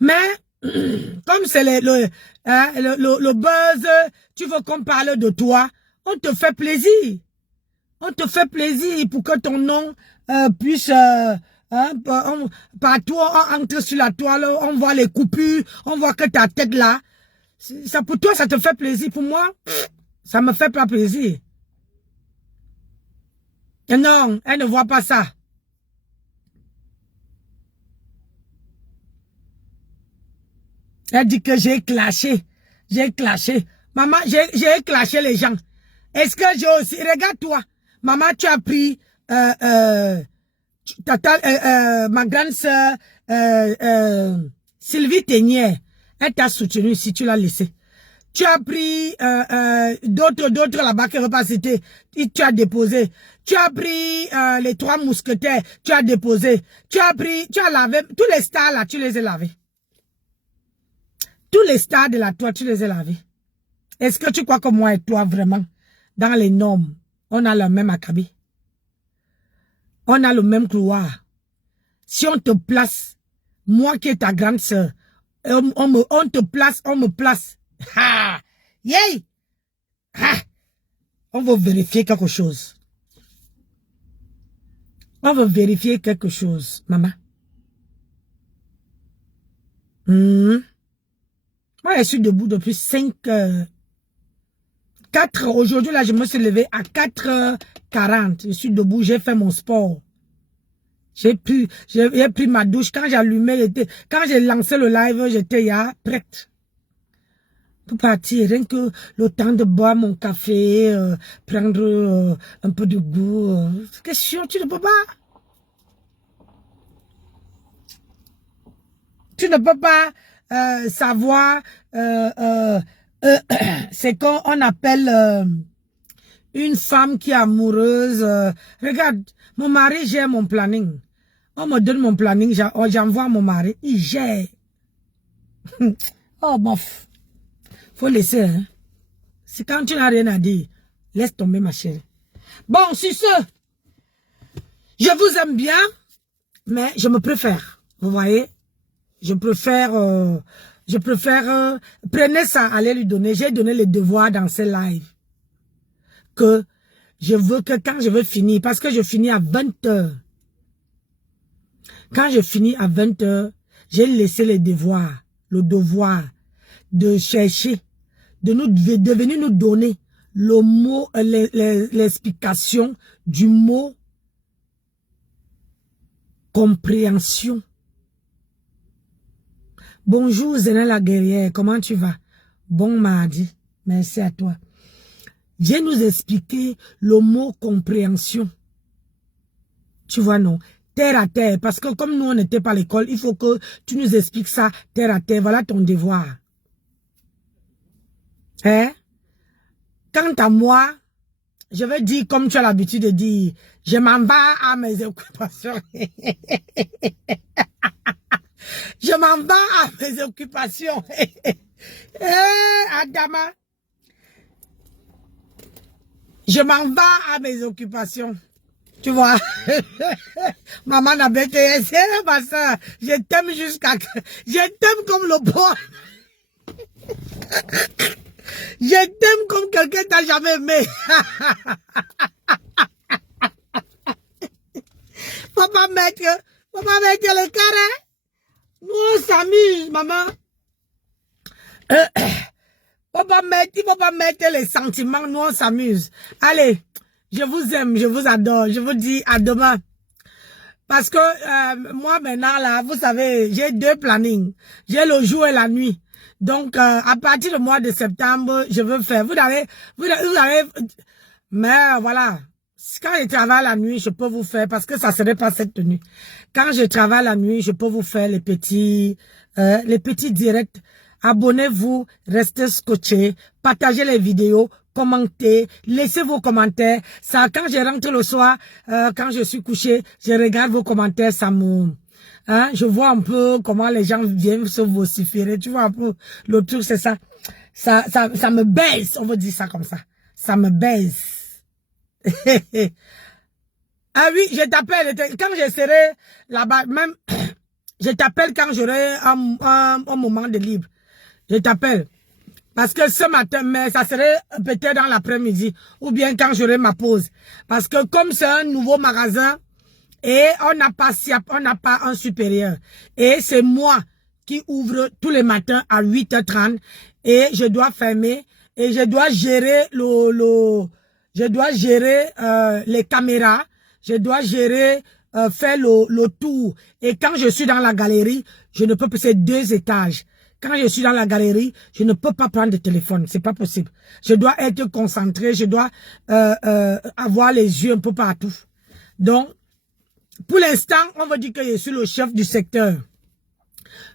Mais, comme c'est le buzz, tu veux qu'on parle de toi, on te fait plaisir. On te fait plaisir pour que ton nom puisse... partout, on entre sur la toile, on voit les coupures, on voit que ta tête là. Ça, pour toi, ça te fait plaisir. Pour moi, ça me fait pas plaisir. Et non, elle ne voit pas ça. Elle dit que j'ai clashé. J'ai clashé. Maman, j'ai clashé les gens. Est-ce que j'ai aussi... Regarde-toi. Maman, tu as pris... ma grande sœur Sylvie Ténière. Elle t'a soutenu si tu l'as laissé. Tu as pris d'autres là-bas qui ne veulent pas citer. Tu as déposé. Tu as pris les 3 mousquetaires. Tu as déposé. Tu as lavé. Tous les stars là, tu les as lavés. Tous les stars de la toile, tu les as lavés. Est-ce que tu crois que moi et toi, vraiment, dans les normes, on a le même acabit? On a le même couloir. Si on te place, moi qui est ta grande sœur, on te place, on me place. Ha! Yay! Ha! On va vérifier quelque chose. On va vérifier quelque chose, maman. Moi, je suis debout depuis 4 heures. Aujourd'hui, là, je me suis levé à 4h40. Je suis debout, j'ai fait mon sport. J'ai pris ma douche. Quand quand j'ai lancé le live, j'étais prête. Pour partir, rien que le temps de boire mon café, prendre un peu de goût. Question, tu ne peux pas. Tu ne peux pas savoir, c'est qu'on appelle une femme qui est amoureuse. Regarde, mon mari gère mon planning. On me donne mon planning, j'envoie mon mari, il gère. Oh, bof. Faut laisser, hein. C'est quand tu n'as rien à dire, laisse tomber ma chérie. Bon, sur ce, je vous aime bien, mais je me préfère, vous voyez. Je préfère, prenez ça, allez lui donner. J'ai donné les devoirs dans ces lives. Que je veux que quand je veux finir, parce que je finis à 20h. Quand je finis à 20h, j'ai laissé les devoirs, le devoir de chercher, de venir nous donner le mot, l'explication du mot compréhension. Bonjour Zéna la guerrière, comment tu vas? Bon mardi, merci à toi. Viens nous expliquer le mot compréhension. Tu vois, non? Terre à terre, parce que comme nous on n'était pas à l'école, il faut que tu nous expliques ça terre à terre. Voilà ton devoir. Hein? Quant à moi, je vais dire comme tu as l'habitude de dire, je m'en vais à mes occupations. Je m'en vais à mes occupations. Adama. Je m'en vais à mes occupations. Tu vois. Maman n'a pas été ma soeur. Je t'aime jusqu'à... Je t'aime comme le bois. Je t'aime comme quelqu'un t'a jamais aimé. Faut pas mettre le carré. Nous, on s'amuse, maman. Il faut pas mettre les sentiments, nous, on s'amuse. Allez, je vous aime, je vous adore. Je vous dis à demain. Parce que moi, maintenant, là, vous savez, j'ai 2 plannings. J'ai le jour et la nuit. Donc, à partir du mois de septembre, je veux faire. Vous avez, mais voilà. Quand je travaille la nuit, je peux vous faire, parce que ça serait pas cette tenue. Quand je travaille la nuit, je peux vous faire les petits directs. Abonnez-vous, restez scotchés, partagez les vidéos, commentez, laissez vos commentaires. Ça, quand je rentre le soir, quand je suis couché, je regarde vos commentaires, ça me, je vois un peu comment les gens viennent se vociférer. Tu vois un peu, le truc, c'est ça. Ça me baise, on va dire ça comme ça. Ça me baise. Ah oui, je t'appelle, quand je serai là-bas, même, je t'appelle quand j'aurai un moment de libre. Je t'appelle. Parce que ce matin, mais ça serait peut-être dans l'après-midi, ou bien quand j'aurai ma pause. Parce que comme c'est un nouveau magasin, et on n'a pas un supérieur. Et c'est moi qui ouvre tous les matins à 8h30, et je dois fermer, et je dois gérer je dois gérer les caméras, je dois gérer, faire le tour. Et quand je suis dans la galerie, je ne peux pas, c'est 2 étages. Quand je suis dans la galerie, je ne peux pas prendre de téléphone, c'est pas possible. Je dois être concentré, je dois avoir les yeux un peu partout. Donc, pour l'instant, on va dire que je suis le chef du secteur.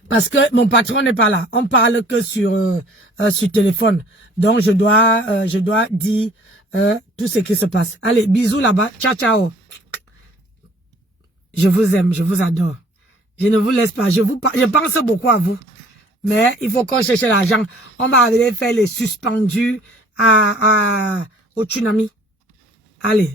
Parce que mon patron n'est pas là. On parle que sur téléphone. Donc, je dois dire tout ce qui se passe. Allez, bisous là-bas. Ciao, ciao. Je vous aime, je vous adore. Je ne vous laisse pas. Je pense beaucoup à vous. Mais il faut qu'on cherche l'argent. On va aller faire les suspendus au tsunami. Allez.